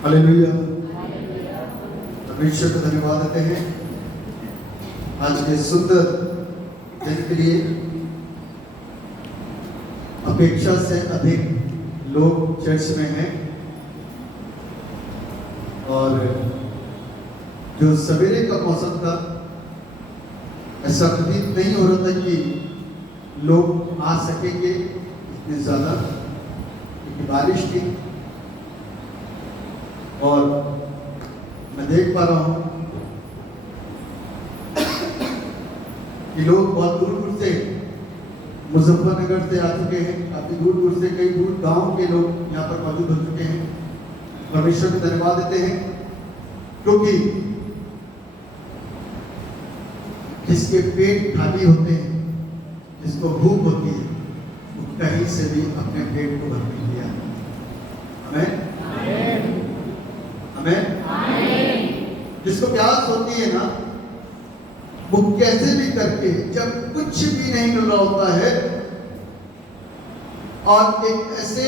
Hallelujah. परमेश्वर को धन्यवाद देते हैं आज के सुंदर दिन के लिए। अपेक्षा से अधिक लोग चर्च में हैं और जो सवेरे का मौसम था, ऐसा प्रतीत नहीं हो रहा था कि लोग आ सकेंगे इतने ज़्यादा, क्योंकि बारिश थी। और मैं देख पा रहा हूँ कि लोग बहुत दूर दूर से, मुजफ्फरनगर से आ चुके हैं, काफी दूर दूर से, कई दूर गांव के लोग यहाँ पर मौजूद हो चुके हैं। परमेश्वर को धन्यवाद देते हैं, क्योंकि जिसके पेट खाली होते हैं, जिसको भूख होती है, वो कहीं से भी अपने पेट को भर नहीं लिया। आमीन आमीन। जिसको प्यास होती है ना, वो कैसे भी करके, जब कुछ भी नहीं मिल रहा होता है और एक ऐसे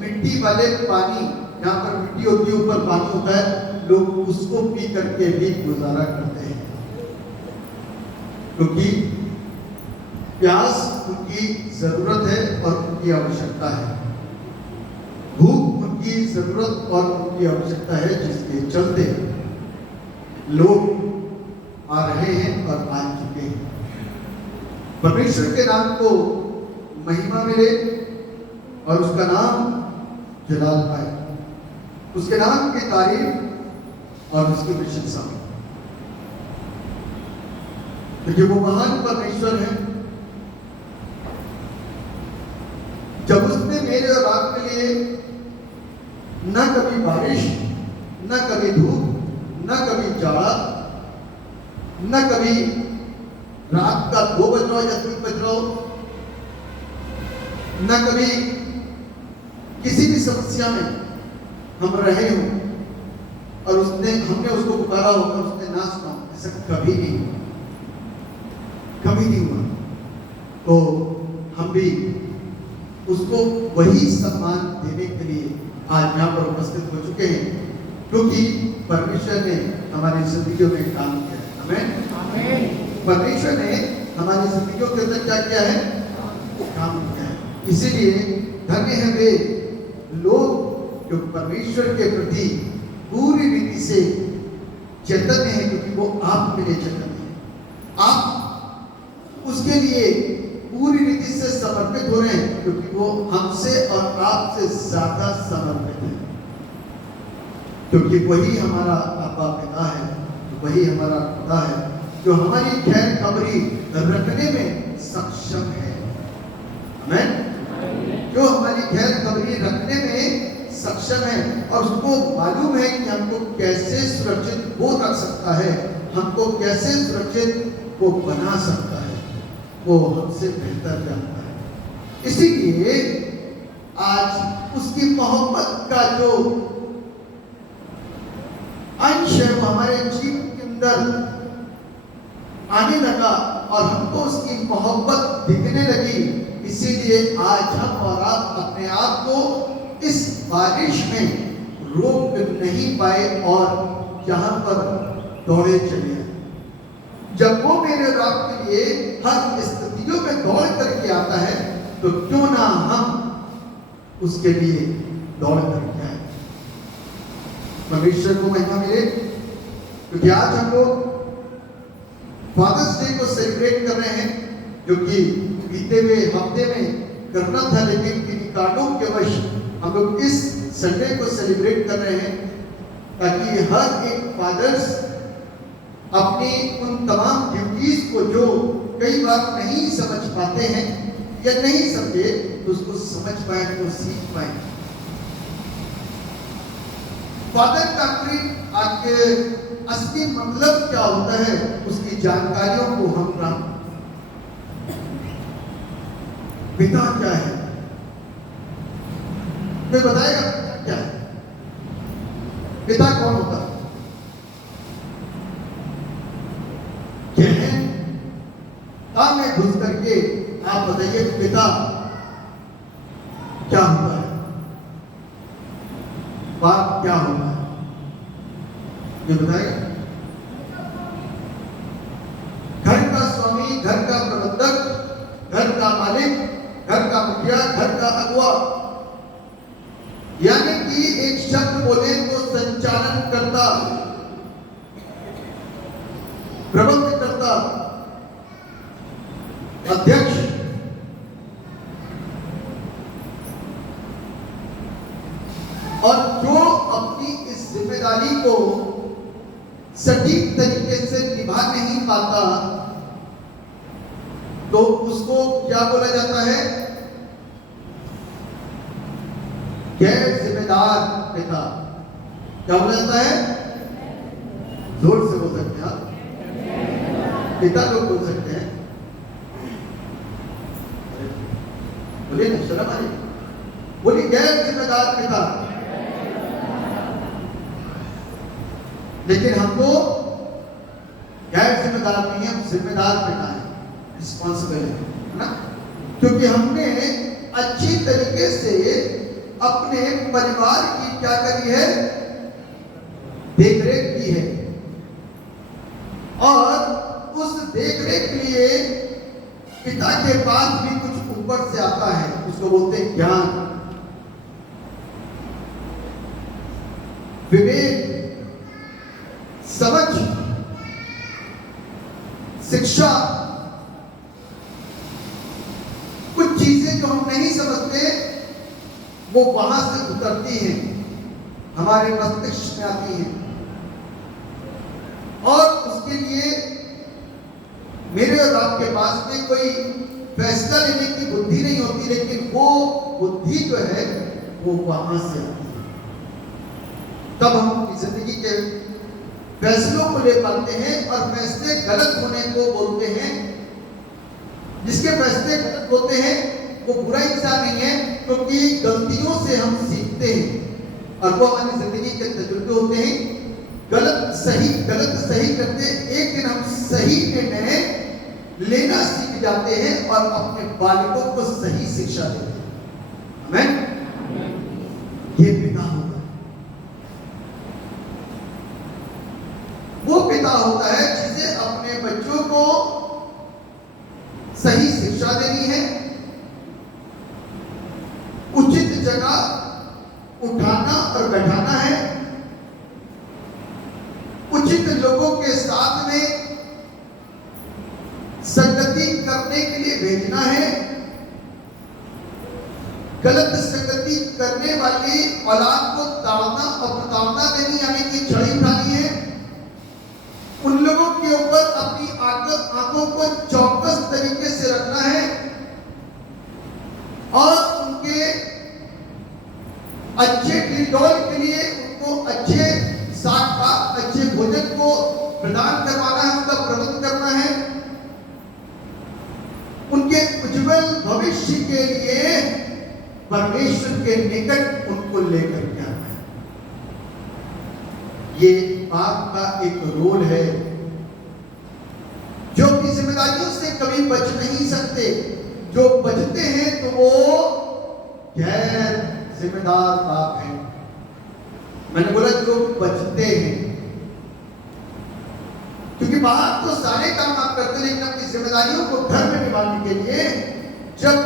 मिट्टी वाले पानी, यहाँ पर मिट्टी होती है, ऊपर पानी होता है, लोग उसको पी करके भी गुजारा करते हैं, क्योंकि प्यास उनकी जरूरत है और उनकी आवश्यकता है। भूख उनकी जरूरत और उनकी आवश्यकता है, जिसके चलते लोग आ रहे हैं और आ चुके हैं। परमेश्वर के नाम को महिमा मिले और उसका नाम जलाल पाए, उसके नाम की तारीफ और उसकी प्रशंसा। क्योंकि वो महान परमेश्वर है। जब उसने मेरे और आपके लिए न कभी बारिश, न कभी धूप, न कभी जाड़ा, न कभी रात का 2 बज रहा हो या 3 बज रहा हो, न कभी किसी भी समस्या में हम रहे हो और हमने उसको पुकारा हो और उसने ना सुना, ऐसा कभी नहीं हुआ, कभी नहीं हुआ। तो हम भी उसको वही सम्मान देने के लिए आज यहाँ पर उपस्थित हो चुके हैं, क्योंकि परमेश्वर ने हमारी जिंदगियों में काम किया है। आमीन। परमेश्वर ने हमारी जिंदगियों के अंदर क्या किया है? काम किया है। इसीलिए धन्य है वे लोग जो परमेश्वर के प्रति पूरी रीति से चैतन्य है, क्योंकि वो आपके लिए चैतन्य है। आप उसके लिए पूरी रीति से समर्पित हो रहे हैं, क्योंकि वो हमसे और आपसे ज्यादा समर्पित है, क्योंकि वही हमारा अब्बा पिता है, वही हमारा खुदा है, जो हमारी खैर खबरी रखने में सक्षम है। आमीन। जो हमारी खैर खबरी रखने में सक्षम है और उसको मालूम है कि हमको कैसे सुरक्षित वो रख सकता है, हमको कैसे सुरक्षित वो बना सकता है, वो हमसे बेहतर जानता है। इसीलिए आज उसकी मोहब्बत का जो अंश है वो हमारे जीवन के अंदर आने लगा और हमको उसकी मोहब्बत दिखने लगी। इसीलिए आज हम और आप अपने आप को इस बारिश में रोक नहीं पाए और यहाँ पर दौड़े चले। जब वो मेरे और आपके लिए हर स्थितियों में दौड़ करके आता है, तो क्यों ना हम उसके लिए दौड़ करके आए। परमेश्वर को महिमा मिले, क्योंकि आज हम लोग फादर्स डे को सेलिब्रेट कर रहे हैं, जो कि बीते हुए हफ्ते में करना था, लेकिन किन्हीं कारणों के वश हम लोग इस संडे को सेलिब्रेट कर रहे हैं, ताकि हर एक फादर्स अपनी उन तमाम ड्यूटीज को जो कई बार नहीं समझ पाते हैं या नहीं समझे, तो उसको समझ पाए, तो सीख पाए। फादर का असली मतलब क्या होता है, उसकी जानकारियों को हम प्राप्त। पिता क्या है, कोई बताएगा पिता क्या है? पिता कौन होता है? में घुस करके आप बताइए पिता क्या होता है? बाप क्या होता है, ये बताइए। घर का स्वामी, घर का प्रबंधक, घर का मालिक, घर का मुखिया, घर का अगुआ, यानी कि एक शब्द बोले तो संचालन करता, प्रबंध करता, अध्यक्ष, और जो अपनी इस जिम्मेदारी को सटीक तरीके से निभा नहीं पाता तो उसको क्या बोला जाता है? गैर जिम्मेदार पिता। क्या बोला जाता है? जोर से बोल सकते हैं आप, पिता लोग बोल सकते हैं, बोलिए ना, शर्म आ रही, बोलिए गैर जिम्मेदार पिता। लेकिन हमको गैर जिम्मेदार नहीं है, हम जिम्मेदार पिता है, रिस्पॉन्सिबल है ना, क्योंकि हमने अच्छी तरीके से अपने परिवार की क्या करी है? देखरेख की है। और उस देखरेख के लिए पिता के पास भी कुछ ऊपर से आता है, उसको बोलते हैं ज्ञान, विवेक, समझ, शिक्षा। कुछ चीजें जो हम नहीं समझते वो वहां से उतरती हैं, हमारे मस्तिष्क में आती हैं, और उसके लिए मेरे और आपके पास में कोई फैसला लेने की बुद्धि नहीं होती, लेकिन वो बुद्धि जो है वो वहां से आती है। तब हम अपनी जिंदगी के फैसलों को ले पाते हैं, और फैसले गलत होने को बोलते हैं। जिसके फैसले गलत होते हैं वो बुरा इंसान नहीं है, क्योंकि गलतियों से हम सीखते हैं और वो हमारी जिंदगी के तजुर्बे होते हैं। गलत सही करते एक दिन हम सही निर्णय लेना सीख जाते हैं और अपने बालकों को सही शिक्षा देते हैं। आमीन। ये पिता होता है, वो पिता होता है जिसे अपने बच्चों को सही शिक्षा देनी है, उचित जगह उठाना और बैठाना है, उचित लोगों के साथ में संगति करने के लिए भेजना है। गलत संगति करने वाली औलाद को ताड़ना और प्रताड़ना देनी, यानी कि छड़ी उठानी है। उन लोगों के ऊपर अपनी आंखों को चौकस तरीके से रखना है और उनके अच्छे डिडोल के लिए उनको अच्छे साथ अच्छे भोजन को प्रदान करवाना है, उनका प्रबंध करना है। उनके उज्जवल भविष्य के लिए परमेश्वर के निकट उनको लेकर के आना है। ये बाप का एक रोल है जो अपनी जिम्मेदारियों से कभी बच नहीं सकते। जो बचते हैं तो वो गैर जिम्मेदार बाप है। मैंने बोला जो बचते हैं, क्योंकि बाहर तो सारे काम आप करते हैं, लेकिन अपनी जिम्मेदारियों को घर में निभाने के लिए जब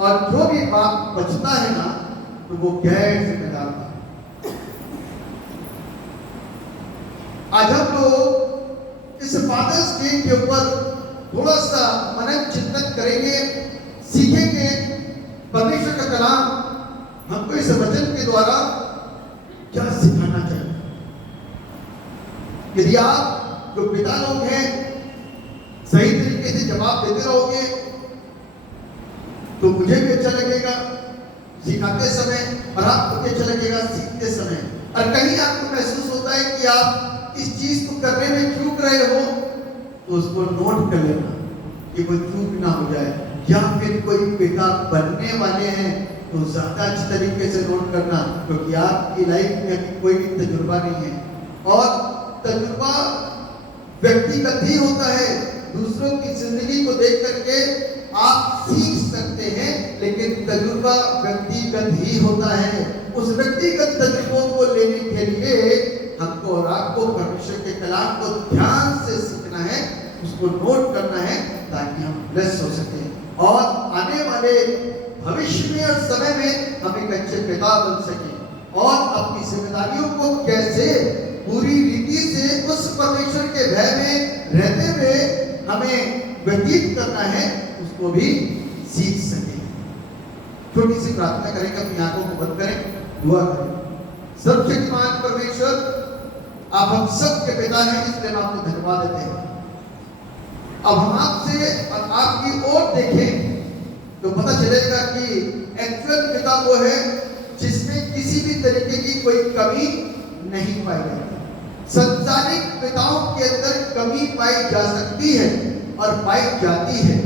और जो भी बाप बचता है ना, तो वो गैर जिम्मेदार बाप। आज हम लोग इस फादर्स डे के ऊपर थोड़ा सा मनन चिंतन करेंगे, सीखेंगे परमेश्वर का कलाम हमको इस वचन के द्वारा क्या सिखाना चाहिए। यदि आप जो पिता लोग हैं सही तरीके से जवाब देते रहोगे तो मुझे भी अच्छा लगेगा सिखाते समय, और आपको भी अच्छा लगेगा सीखते समय। और कहीं आपको महसूस होता है कि आप इस चीज को करने में चूक रहे हो तो उसको नोट कर लेना कि वो चूक ना हो जाए, या फिर कोई पिता बनने वाले हैं तो ज्यादा अच्छे तरीके से नोट करना, क्योंकि आपकी लाइफ में अभी कोई भी तजुर्बा नहीं है। और तजुर्बा व्यक्तिगत ही होता है, दूसरों की जिंदगी को देख करके आप सीख सकते हैं, लेकिन तजुर्बा व्यक्तिगत ही होता है। उस व्यक्तिगत तजुर्बों को और अपनी जिम्मेदारियों को कैसे पूरी रीति से उस परमेश्वर के भय में रहते हुए हमें व्यतीत करना है, उसको भी सीख सके। छोटी सी प्रार्थना करेंगे, अपनी आंखों को बंद करें, दुआ करें। सर्वशक्तिमान परमेश्वर, आप हम सब के पिता हैं, इसलिए हम आपको धन्यवाद देते हैं। अब हम आपसे और आपकी ओर देखें तो पता चलेगा कि एक्चुअल पिता वो है जिसमें किसी भी तरीके की कोई कमी नहीं पाई जाती। संसारिक पिताओं के अंदर कमी पाई जा सकती है और पाई जाती है,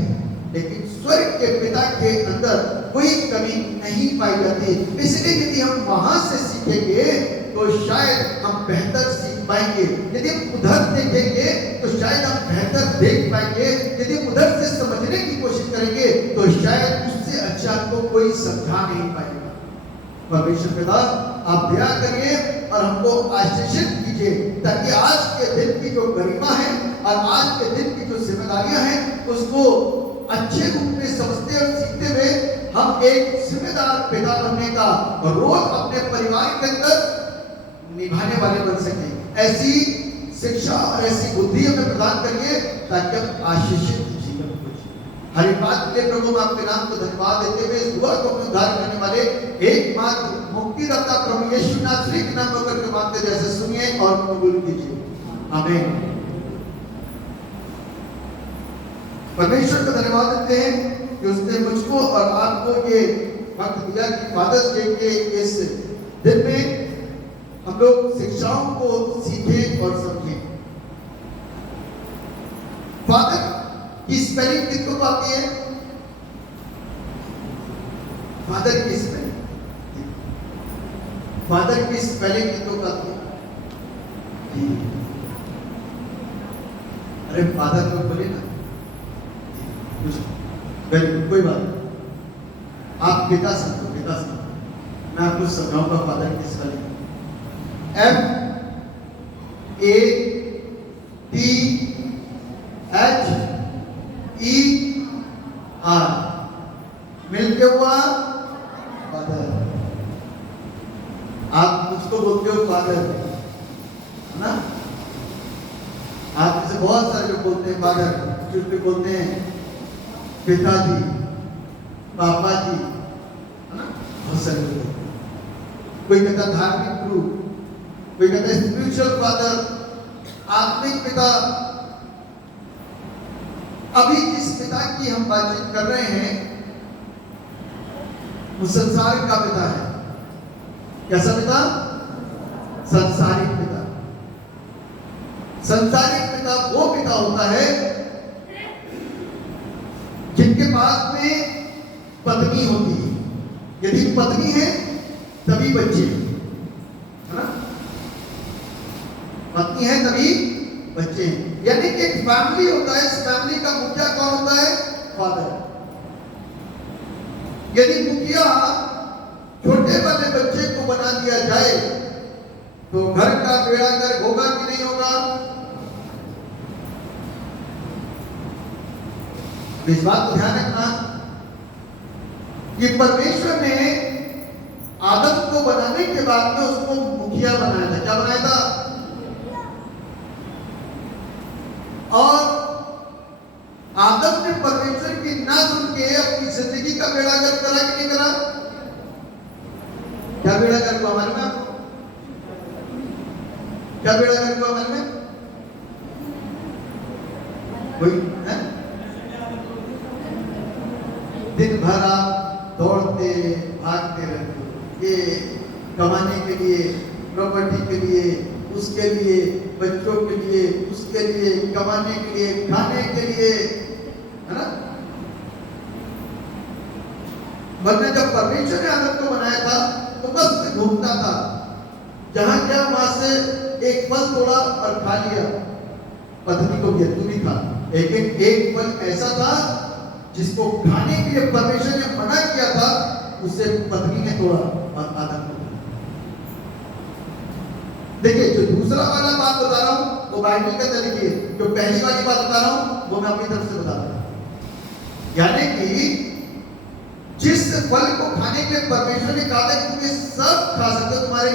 लेकिन स्वर्ग के पिता के अंदर कोई कमी नहीं पाई जाती। इसलिए यदि हम वहां से सीखेंगे तो शायद हम बेहतर सीख पाएंगे। यदि हम उधर देखेंगे तो शायद हम बेहतर देख पाएंगे। यदि उधर से समझने की कोशिश करेंगे तो शायद उससे अच्छा तो कोई समझा नहीं पाएगा। परमेश्वर पिता, आप दया करिए और हमको आशीषित कीजिए, ताकि आज के दिन की जो गरिमा है और आज के दिन की जो जिम्मेदारियां हैं उसको अच्छे रूप में समझते और सीखते हुए हम एक जिम्मेदार पिता बनने का रोल अपने परिवार के अंदर निभाने वाले बन सके। ऐसी शिक्षा और ऐसी बुद्धि हमें प्रदान करिए ताकि हम आशीषित जीवन को जिए। हर एक बात के लिए प्रभु हम आपके नाम को धन्यवाद देते हुए इस दुआ को उद्धार करने वाले एकमात्र मुक्तिदाता प्रभु यीशु नासरी के नाम होकर के मांगते जैसे सुनिए और कबूल कीजिए। आमीन। परमेश्वर को धन्यवाद देते हैं कि उसने मुझको और आपको ये वक्त दिया कि फादर्स डे के इस दिन में हम लोग शिक्षाओं को सीखें और समझें। फादर की स्पेलिंग किसको आती है? फादर की स्पेलिंग, फादर की स्पेलिंग किसको आती है? अरे फादर लोग बोले ना, वेरी गुड, कोई बात नहीं। आप पिता समझो, पिता समझो। मैं आपको समझाऊंगा फादर की स्पेलिंग। FATHER मिलके हुआ फादर। आप मुझको बोलते हो फादर, है ना? आप जैसे बहुत सारे लोग बोलते हैं फादर, कुछ बोलते हैं पिताजी, पापा जी, है ना? बहुत सारे लोग। कोई कहता धार्मिक गुरु, कोई कहता है स्पिरिचुअल फादर, आत्मिक पिता। अभी जिस पिता की हम बातचीत कर रहे हैं वो संसार का पिता है। कैसा पिता? संसारिक पिता। संसारिक पिता वो पिता होता है जिनके पास में पत्नी होती है। यदि पत्नी है तभी बच्चे, है ना? पत्नी है तभी बच्चे। यानी कि एक फैमिली होता है, इस फैमिली का मुखिया कौन होता है? फादर। यदि मुखिया छोटे वाले बच्चे को बना दिया जाए तो घर का बेड़ा गर्क होगा कि नहीं होगा? इस बात को ध्यान रखना कि परमेश्वर ने आदम को बनाने के बाद में उसको मुखिया बनाया था। क्या बनाया था? और आदम ने परमेश्वर की ना सुन के अपनी जिंदगी का बेड़ा गर्क करा कि नहीं करा? क्या बेड़ा गर्क हुआ हमारे में? आपको क्या बेड़ा गर्क हुआ हमारे में? कोई है? दिन भर आप दौड़ते भागते रहते हो, ये कमाने के लिए, प्रॉपर्टी के लिए, उसके लिए, बच्चों के लिए, उसके लिए, कमाने के लिए, खाने के लिए, है ना? वरना जब परमेश्वर ने आदम को बनाया था तो बस घूमता था, जहां क्या वहां से एक फल तोड़ा और खा लिया। पत्नी को तू भी खा, लेकिन एक फल ऐसा था जिसको खाने के लिए परमेश्वर ने मना किया था, उसे पत्नी ने तोड़ा और आदम को। देखिए, जो दूसरा वाला बात बता रहा हूं वो बाइबल का तरीके, जो पहली वाली बात बता रहा हूं वो मैं अपनी तरफ से बता रहा हूं। यानी कि जिस फल को खाने के लिए परमेश्वर ने कहा था कि तुम ये सब खा सकते हो, तुम्हारे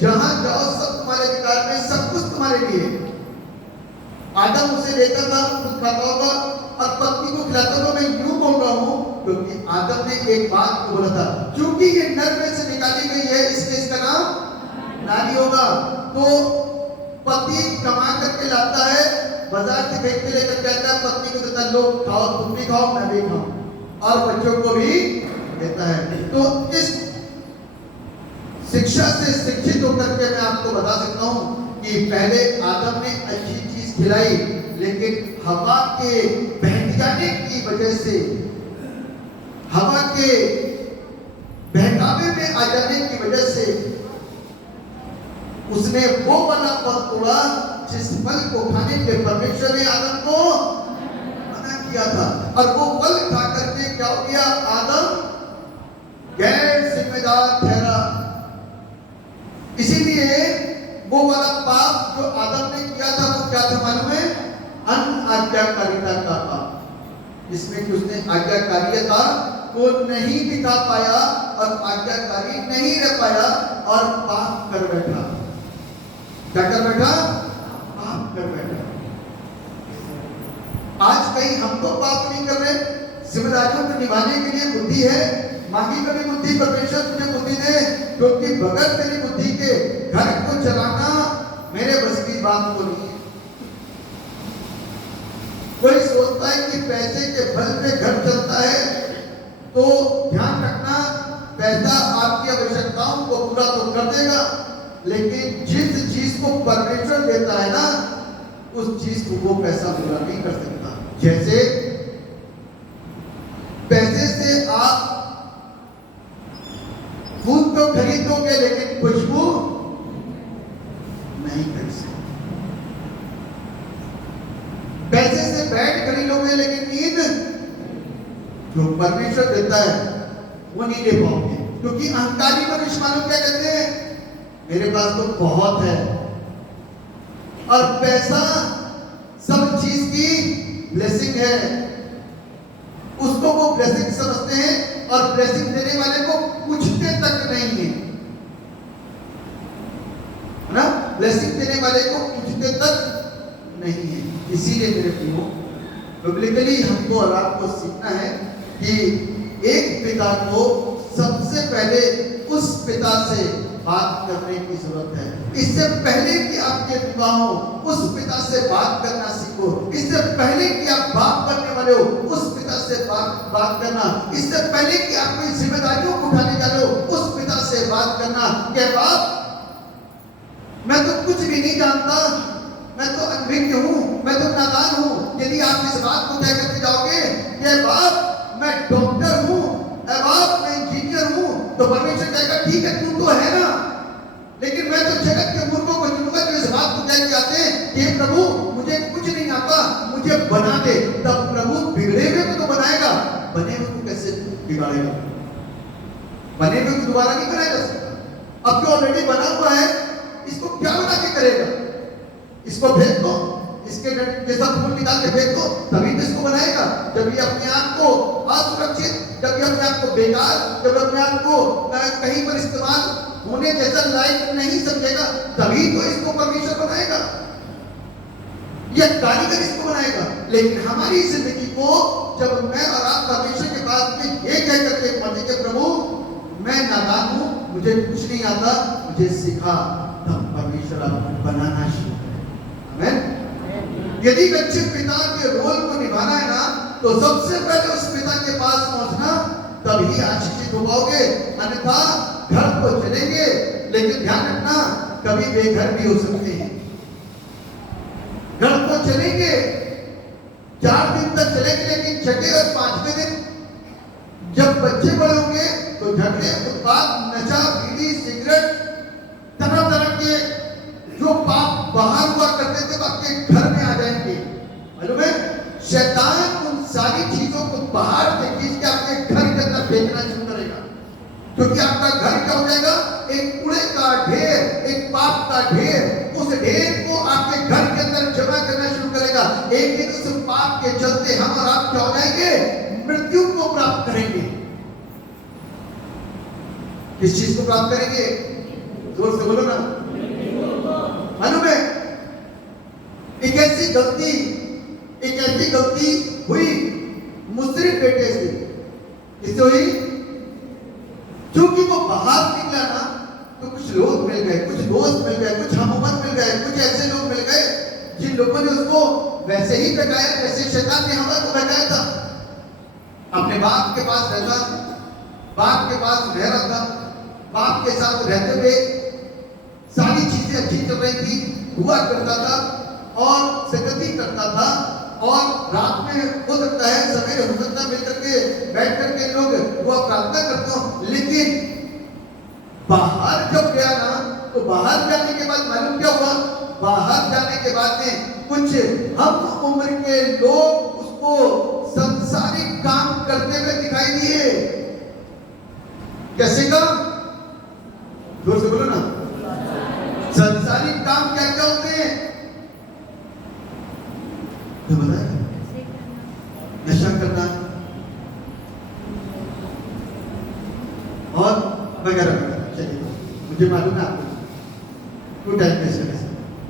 जहां जाओ सब तुम्हारे अधिकार में, सब कुछ तुम्हारे लिए। आदम उसे लेता था, खुद खाता होगा और पत्नी को खिलाता होगा। मैं यूं बोल रहा हूं क्योंकि आदम ने एक बात बोला था, क्योंकि ये नर में से निकाली गई है इसलिए इसका नाम नारी होगा। तो पति कमा करके लाता है, बाजार से खरीद के लेकर के आता है, पत्नी को देता है, लो खाओ, तुम भी खाओ मैं भी खाऊं, और बच्चों को भी देता है। तो इस शिक्षा से शिक्षित होकर के मैं आपको बता सकता हूं कि पहले आदम ने अच्छी चीज खिलाई, लेकिन हवा के बहक जाने की वजह से, हवा के बहकावे में आ जाने की वजह से उसने वो वाला फल तोड़ा जिस फल को खाने के परमेश्वर ने आदम को मना किया था। और वो फल खा करके क्या हो गया, आदम गैर जिम्मेदार ठहरा। इसीलिए वो वाला पाप जो आदम ने किया था वो क्या था मालूम है, अनाज्ञाकारिता का पाप, जिसमें कि उसने आज्ञाकारिता को नहीं दिखा पाया और आज्ञाकारी नहीं रह पाया और पाप कर बैठा। क्या कर बैठा, पाप कर बैठा। आज कहीं हम तो पाप नहीं कर रहे, जिम्मेदारियों को निभाने के लिए बुद्धि है, मांगी कभी बुद्धि, परमेश्वर तुझे बुद्धि दे, क्योंकि बगैर तेरी बुद्धि के घर को चलाना मेरे बस की बात को नहीं है। कोई सोचता है कि पैसे के बल पे घर चलता है, तो ध्यान रखना पैसा आपकी आवश्यकताओं को पूरा तो कर देगा, लेकिन जिस चीज को परमेश्वर देता है ना, उस चीज को वो पैसा पूरा नहीं कर सकता। जैसे पैसे से आप फूल तो खरीदोगे लेकिन खुशबू नहीं खरीद सकते। पैसे से बेड खरीदोगे लेकिन नींद जो परमेश्वर देता है वो नहीं ले पाओगे, क्योंकि अहंकारी मनुष्य मानो क्या कहते हैं, मेरे पास तो बहुत है। और पैसा सब चीज की ब्लेसिंग है, उसको वो ब्लेसिंग समझते हैं और ब्लेसिंग देने वाले को पूछते तक नहीं है ना, ब्लेसिंग देने वाले को पूछते तक नहीं है। इसीलिए मेरे प्रियो, बिब्लिकली हमको और आपको सीखना है कि एक पिता को सबसे पहले उस पिता से बात करने की जरूरत है। इससे पहले कि आपके विवाह हो, उस पिता से बात करना सीखो। इससे पहले कि आप बाप बनने वाले हो, उस पिता से बात करना। इससे पहले कि आप कोई जिम्मेदारियों को उठाने जा रहे हो, उस पिता से बात करना कि बाप मैं तो कुछ भी नहीं जानता, मैं तो अनभिज्ञ हूँ, मैं तो नादान हूँ। यदि आप इस बात को तय करके जाओगे कि बाप मैं डॉक्टर हूँ, बाप मैं इंजीनियर हूँ, तो परमेश्वर कहेगा ठीक है तू तो है ना, लेकिन मैं तो जगत के मूर्खों को चुनूंगा जो इस बात को कह के आते हैं कि प्रभु मुझे कुछ नहीं आता, मुझे बना दे। तब प्रभु बिगड़े हुए को तो बनाएगा, बने हुए को कैसे बिगाड़ेगा? बने हुए को दोबारा नहीं बनाया जा सकता। अब जो ऑलरेडी बना हुआ है इसको क्या बना के करेगा? इसको फेंक दो, इसके जैसा फूल निकाल के फेंक दो, तभी तो इसको बनाएगा। जब ये अपने आप को असुरक्षित, जब ये अपने आप को बेकार, जब अपने आप को कहीं पर इस्तेमाल होने जैसा लायक नहीं समझेगा, तभी तो इसको परमेश्वर बनाएगा, यह कारीगर इसको बनाएगा। लेकिन हमारी जिंदगी को जब मैं और आप परमेश्वर के पास में ये कह करके पहुंचे कि प्रभु मैं नादान हूं, मुझे कुछ नहीं आता, मुझे सिखा, तब परमेश्वर आपको बनाना शुरू करेगा। आमीन। यदि बच्चे पिता के रोल को निभाना है ना, तो सबसे पहले उस पिता के पास पहुंचना, तभी आशीषित हो पाओगे। अन्यथा घर तो चलेंगे, लेकिन ध्यान रखना कभी बेघर भी हो सकते हैं। घर तो चलेंगे, 4 दिन तक चलेंगे, लेकिन छठे और 5वें दिन जब बच्चे बड़े होंगे तो झगड़े, उत्पात, नशा, बीड़ी, सिगरेट, तरह तरह के जो पाप बाहर हुआ करते थे वो आपके घर में आ जाएंगे। मालूम है, शैतान उन सारी चीजों को बाहर से खींच के आपके घर के अंदर फेंकना शुरू करेगा, क्योंकि आपका घर क्या हो जाएगा, एक कूड़े का ढेर, एक पाप का ढेर। उस ढेर को आपके घर के अंदर जमा करना शुरू करेगा। एक दिन उस पाप के चलते हम और आप क्या हो जाएंगे, मृत्यु को प्राप्त करेंगे। किस चीज को प्राप्त करेंगे? जोर से बोलो ना। मालूम है एक ऐसी गलती हुई मुसरिफ बेटे से। किससे हुई? क्योंकि वो बाहर निकला ना तो कुछ लोग मिल गए, कुछ दोस्त मिल गए, कुछ हमउम्र मिल गए, कुछ ऐसे लोग मिल गए जिन लोगों ने उसको वैसे ही भगाया जैसे शैतान ने हवा को भगाया था। अपने बाप के पास रहता, बाप के पास रह रहा था, बाप के साथ रहते हुए सारी चीजें अच्छी चल रही थी, हुआ करता था और संगति करता था। और रात में हो सकता है, सवेरे हो सकता है, मिल करके बैठ करके लोग वो प्रार्थना करते हो। लेकिन बाहर जब गया ना तो बाहर जाने के बाद मालूम क्या हुआ? बाहर जाने के बाद में कुछ हम उम्र के लोग उसको संसारिक काम करते हुए दिखाई दिए। कैसे काम? जोर से बोलो ना। संसारिक काम क्या क्या होते हैं? तो बताया, नशा करना और वगैरह वगैरह। चलिए, मुझे मालूम है आपको कोई टाइम वेस्ट है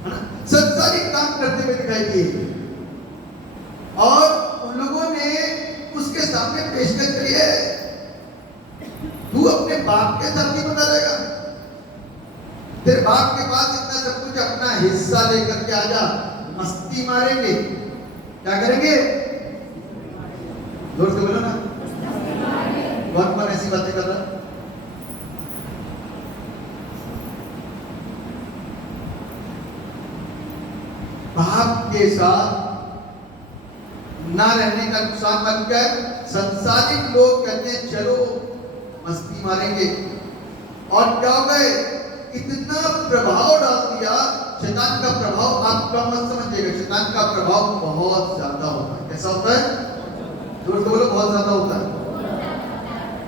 ना। संसारिक काम करते हुए दिखाई दिए और उन लोगों ने उसके सामने पेशकश करी है, तू अपने बाप के साथ नहीं बना रहेगा, तेरे बाप के पास इतना सब कुछ, अपना हिस्सा लेकर के आजा, मस्ती मारेंगे। क्या करेंगे? जोर से बोलो ना। कौन ऐसी बातें कर रहा? बाप के साथ ना रहने का नुकसान बन गया। संसारिक लोग कहते हैं चलो मस्ती मारेंगे, और क्या हो गए? इतना प्रभाव डाल दिया। शैतान का प्रभाव आप कम मत समझिएगा, शैतान का प्रभाव बहुत ज्यादा होता है। कैसा होता है? जोर से बोलो, बहुत ज्यादा होता है।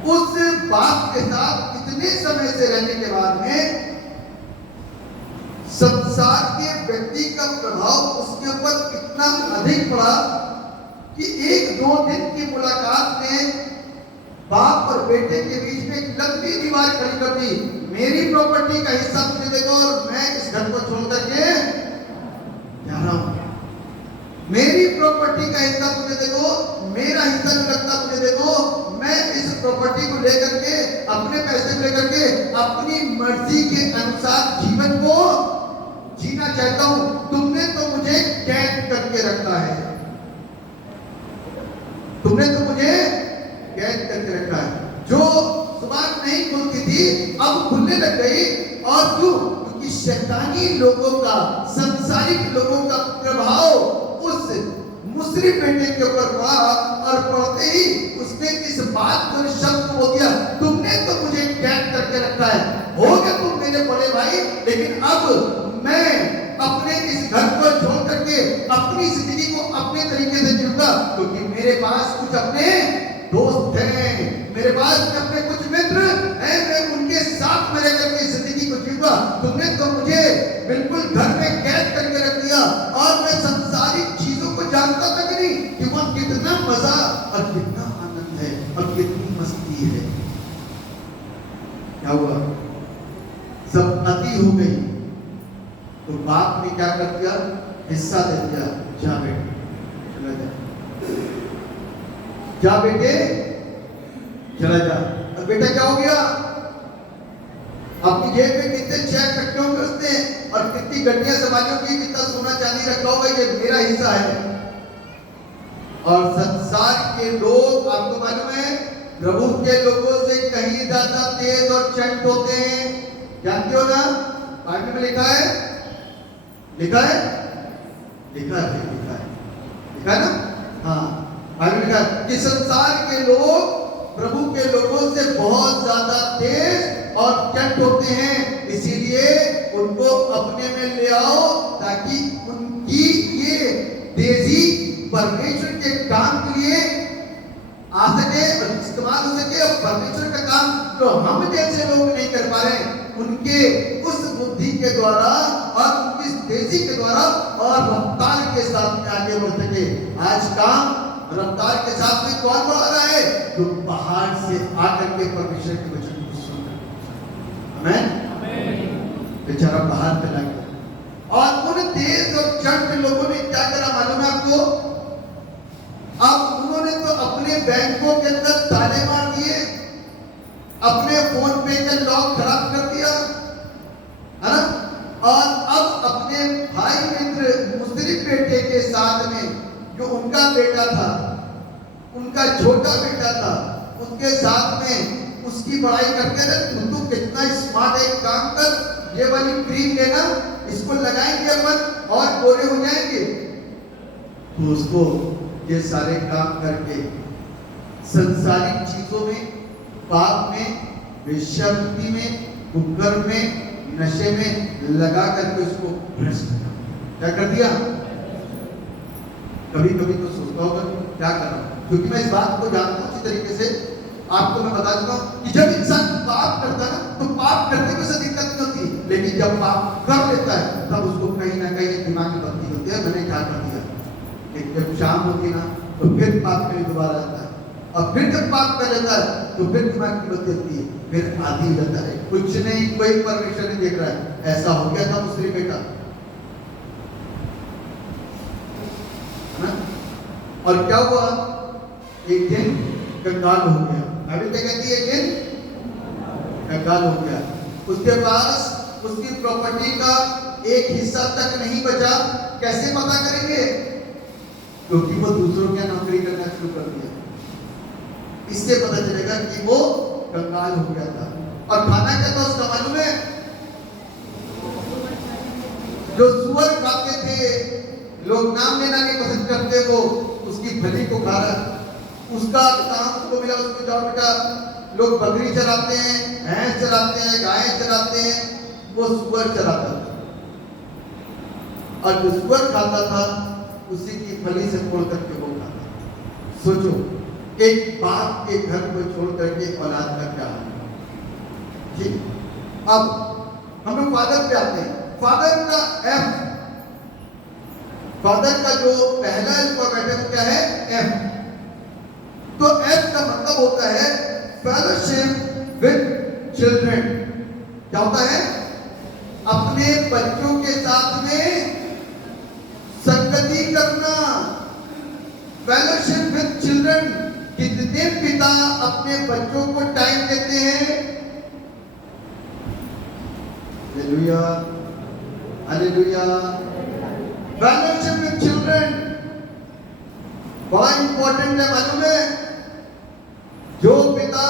उस बाप के साथ इतने समय से रहने के बाद में संसार के व्यक्ति का प्रभाव उसके ऊपर इतना अधिक पड़ा कि एक दो दिन की मुलाकात में बाप और बेटे के बीच में एक लंबी दीवार खड़ी कर दी। मेरी प्रॉपर्टी का हिस्सा मुझे दे दो और मैं इस घर को छोड़ करके जा रहा हूं। मेरी प्रॉपर्टी का हिस्सा मुझे दे दो, मेरा हिस्सा जो लगता मुझे दे दो, मैं इस प्रॉपर्टी को लेकर के, अपने पैसे लेकर के अपनी मर्जी के अनुसार जीवन को जीना चाहता हूं। तुमने तो मुझे कैद करके रखा है, तुमने तो मुझे कैद करके रखा है। जो जुबान नहीं खुलती थी अब खुलने लग गई। और क्यों? क्योंकि शैतानी लोगों का, संसारिक लोगों का प्रभाव उस मुसरिफ बेटे के ऊपर पड़ा, और पड़ते ही उसने इस बात को, शब्द को बोल दिया, तुमने तो मुझे कैद करके रखा है, हो गया तुम मेरे बड़े भाई, लेकिन अब मैं अपने इस घर को छोड़ करके अपनी जिंदगी को अपने तरीके से जीऊंगा, क्योंकि मेरे पास कुछ अपने दोस्त हैं, मेरे पास अपने कुछ मित्र हैं, मैं उनके साथ में रह करके जिंदगी को जीऊंगा। तुमने तो मुझे बिल्कुल घर में कैद करके रख दिया, और मैं संसारिक चीजों को जानता तक नहीं कि वहां कितना मजा और कितना आनंद है और कितनी मस्ती है। क्या हुआ? सब अति हो गई तो बाप ने क्या कर दिया? हिस्सा दे दिया। जा बेटे चला जा, जा बेटे चला जा। अब बेटा क्या हो गया? अपनी जेब में कितने चेक रखे होंगे उसने, और कितनी गड्डियां सवारी होगी, कितना सोना चांदी रखा होगा, ये मेरा हिस्सा है। और संसार के लोग, आपको मालूम है, प्रभु के लोगों से कहीं ज्यादा तेज और चंट होते हैं। जानते हो ना? बाइबल में लिखा है, लिखा है, लिखा है, लिखा है, लिखा है ना? हाँ, बाइबल में लिखा है कि संसार के लोग प्रभु के लोगों से बहुत ज्यादा तेज और चंट होते हैं, इसीलिए उनको अपने में ले आओ ताकि उनकी ये तेजी परमेश्वर के काम के लिए आ सके और इस्तेमाल हो सके। और परमेश्वर का काम जो हम जैसे लोग नहीं कर पा रहे, उनके उस बुद्धि के द्वारा और उनकी तेजी के द्वारा और रफ्तार के साथ में आगे बढ़ सके। आज काम रफ्तार के साथ में कौन बढ़ा रहा है? जो पहाड़ से आकर के परमेश्वर के वचन को सुन रहा है। आमीन। बेचारा बाहर चला गया। और उन तेज और चंट लोगों ने क्या करा मालूम है आपको? अब उन्होंने तो अपने बैंकों के अंदर ताले मार दिए, अपने फोन पे का लॉक खराब कर दिया, है ना? और अब अपने भाई मित्र मुस्लिम बेटे के साथ में जो उनका बेटा था, उनका छोटा बेटा था, उसके साथ में उसकी बड़ाई करते रहे, तू कितना स्मार्ट है, काम कर, ये वाली क्रीम लेना, इसको लगाएंगे अपन और गोरे हो जाएंगे। तो उसको ये सारे काम करके संसारिक चीजों में, पाप में, वेश्यावृत्ति में, कुकर्म में, नशे में लगा करके उसको भ्रष्ट क्या कर दिया। कभी कभी तो सोचता होगा क्या कर रहा हूं, क्योंकि मैं इस बात को जानता हूं अच्छी तरीके से। आपको मैं बता चुका हूं कि जब इंसान पाप करता है ना, तो पाप करने में उसे दिक्कत नहीं होती, लेकिन जब पाप कर लेता है तब उसको कहीं ना कहीं दिमाग में बत्ती होती है, मैंने क्या कर दिया। जब शाम होती ना तो फिर पाप के लिए दोबारा आता है, और फिर जब पाप कर लेता है तो फिर दिमाग की बत्ती होती है, फिर आदि हो जाता है, कुछ नहीं, कोई परमिशन नहीं देख रहा है। ऐसा हो गया था मुस्लिम बेटा, और क्या हुआ, एक दिन कंगाल हो गया। अभी तक कहती है, एक दिन कंगाल हो गया। उसके पास उसकी प्रॉपर्टी का एक हिस्सा तक नहीं बचा। कैसे पता करेंगे? क्योंकि वो दूसरों के नौकरी करना शुरू कर दिया। इससे पता चलेगा कि वो कंगाल हो गया था। और खाना क्या था उसका मालूम है? जो सुअर खाते थे, लोग नाम लेना नहीं पसंद करते, वो उसकी फली को खा रहा। उसका काम उसको मिला, उसको जाओ बेटा, लोग बकरी चराते हैं, भैंस चराते हैं, गाय चराते हैं, वो सुअर चराता था। और जो सुअर खाता था उसी की फली से तोड़ करके वो खाता। सोचो, एक बाप के घर को छोड़ करके औलाद का क्या है। ठीक, अब हम लोग फादर पे आते हैं। फादर का एफ, फादर का जो पहला अल्फाबेट है वो क्या है? एफ। तो एफ का मतलब होता है फेलोशिप विद चिल्ड्रन। क्या होता है? अपने बच्चों के साथ में संगति करना। Fellowship with children. कितने पिता अपने बच्चों को टाइम देते हैं? Hallelujah, hallelujah. Fellowship with children बड़ा इंपॉर्टेंट है, मालूम है? जो पिता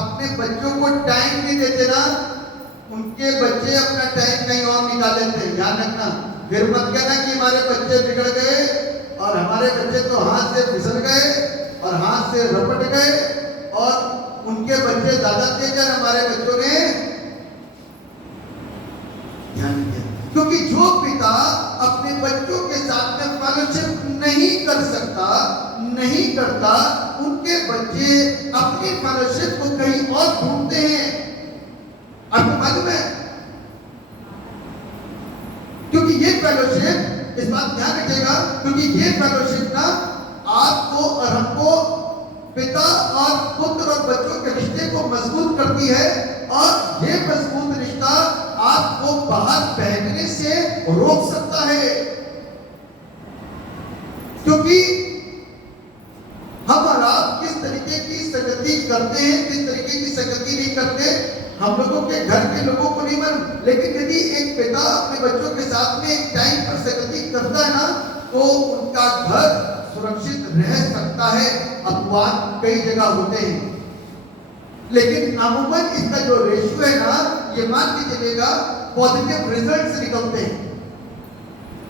अपने बच्चों को टाइम नहीं देते ना, उनके बच्चे अपना टाइम कहीं और निकाल लेते हैं। ध्यान रखना, फिर मत कहना कि हमारे बच्चे बिगड़ गए और हमारे बच्चे तो हाथ से फिसल गए और हाथ से रपट गए और उनके बच्चे ज्यादा तेज हैं, हमारे बच्चों ने ध्यान दिया। क्योंकि जो पिता अपने बच्चों के साथ में फेलोशिप नहीं कर सकता, नहीं करता, उनके बच्चे अपनी फेलोशिप को कहीं और ढूंढते हैं। आपको मालूम है? क्योंकि ये फेलोशिप, इस बात ध्यान रखिएगा, क्योंकि ये फेलोशिप ना आपको और हमको, पिता और पुत्र और बच्चों के रिश्ते को मजबूत करती है। और ये मजबूत रिश्ता आपको बाहर बहने से रोक सकता है। क्योंकि हम और आप किस तरीके की संगति करते हैं, किस तरीके की संगति नहीं करते, हम लोगों के घर के लोगों को नहीं मालूम। लेकिन यदि एक पिता अपने बच्चों के साथ में एक टाइम पर संगति करता है ना, तो उनका घर सुरक्षित रह सकता है। अपवाद कई जगह होते हैं, लेकिन अमूमन इसका जो रेशियो है ना, ये मान के चलेगा पॉजिटिव रिजल्ट्स निकलते हैं।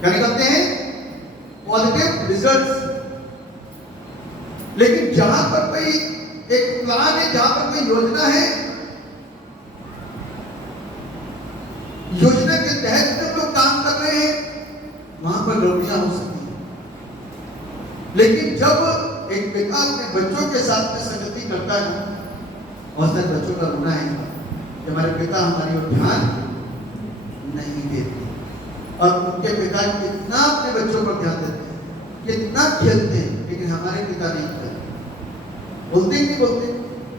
क्या निकलते हैं? Positive results. लेकिन जहां पर कोई एक प्लान है, जहां पर कोई योजना है, योजना के तहत जो लोग काम कर रहे हैं, वहां पर गड़बड़ियां हो सकती हैं। लेकिन जब एक पिता अपने बच्चों के साथ में संगति करता है, बहुत सारे बच्चों का रोना है कि हमारे पिता हमारी ओर ध्यान नहीं देते, और उनके पिता कितना अपने बच्चों पर ध्यान देते हैं, कितना खेलते हैं, लेकिन हमारे पिता नहीं खेलते। बोलते ही नहीं बोलते।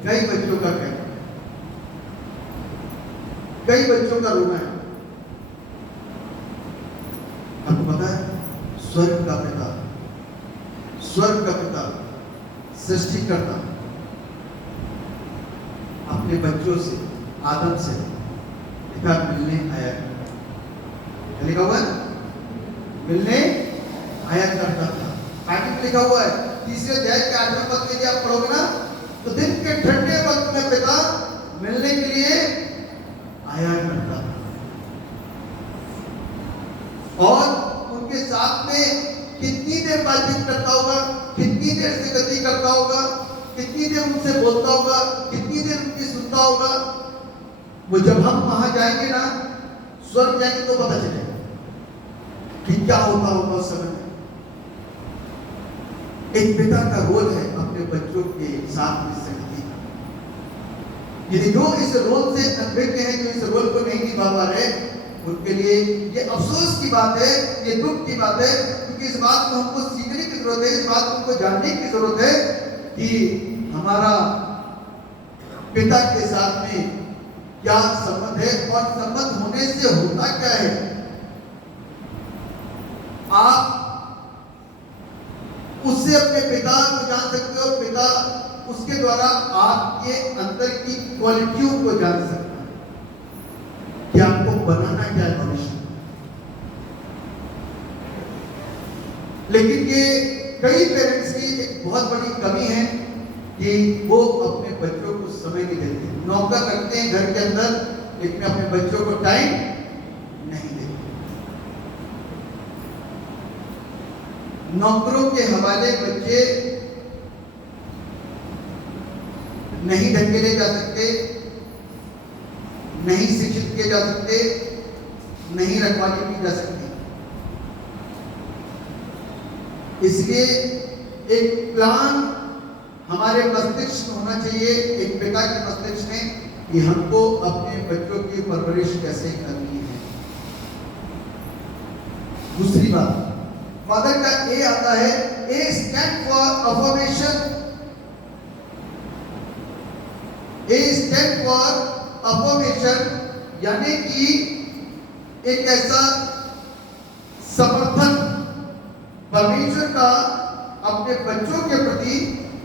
कई बच्चों का कहना, कई बच्चों का रोना है आपको पता है स्वर्ग का पिता, स्वर्ग का पिता, सृष्टिकर्ता अपने बच्चों से, आदम से पिता मिलने आया। लिखा हुआ है मिलने आया करता था। आगे में लिखा हुआ है 3 अध्याय के 8वें पद में आप पढ़ोगे ना, तो दिन के ठंडे वक्त में पिता मिलने के लिए आया करता था और उनके साथ में कितनी देर बातचीत करता होगा, कितनी देर से गति करता होगा, कितनी देर उनसे बोलता होगा, कितनी देर उनकी सुनता होगा। वो जब हम वहां जाएंगे ना, स्वर्ग जाएंगे तो पता चलेगा कि क्या होता होगा उस समय में। एक पिता का रोल है अपने बच्चों के साथ में संगति का। यदि जो इस रोल से अनभिज्ञ हैं, जो इस रोल को नहीं निभा पा रहे, उनके लिए ये अफसोस की बात है, ये दुख की बात है, क्योंकि इस बात को हमको सीखने की जरूरत है, इस बात को हमको जानने की जरूरत है कि हमारा पिता के साथ में क्या संबंध है और संबंध होने से होता क्या है। आप उससे अपने पिता को जान सकते हो, पिता उसके द्वारा आपके अंदर की क्वालिटियों को जान सकता है कि आपको बनाना क्या है भविष्य। लेकिन ये कई पेरेंट्स की एक बहुत बड़ी कमी है कि वो अपने बच्चों को समय नहीं देते। नौकर रखते हैं घर के अंदर, लेकिन अपने बच्चों को टाइम नहीं देते। नौकरों के हवाले बच्चे नहीं ढकेले जा सकते, नहीं शिक्षित किए जा सकते, नहीं रखवाली की जा सकती। इसलिए एक प्लान हमारे मस्तिष्क में होना चाहिए, एक पिता के मस्तिष्क में, कि हमको अपने बच्चों की परवरिश कैसे करनी है। दूसरी बात, फादर का ए आता है, A stand for affirmation. A stand for affirmation यानी कि एक ऐसा समर्थन परमेश्वर का अपने बच्चों के प्रति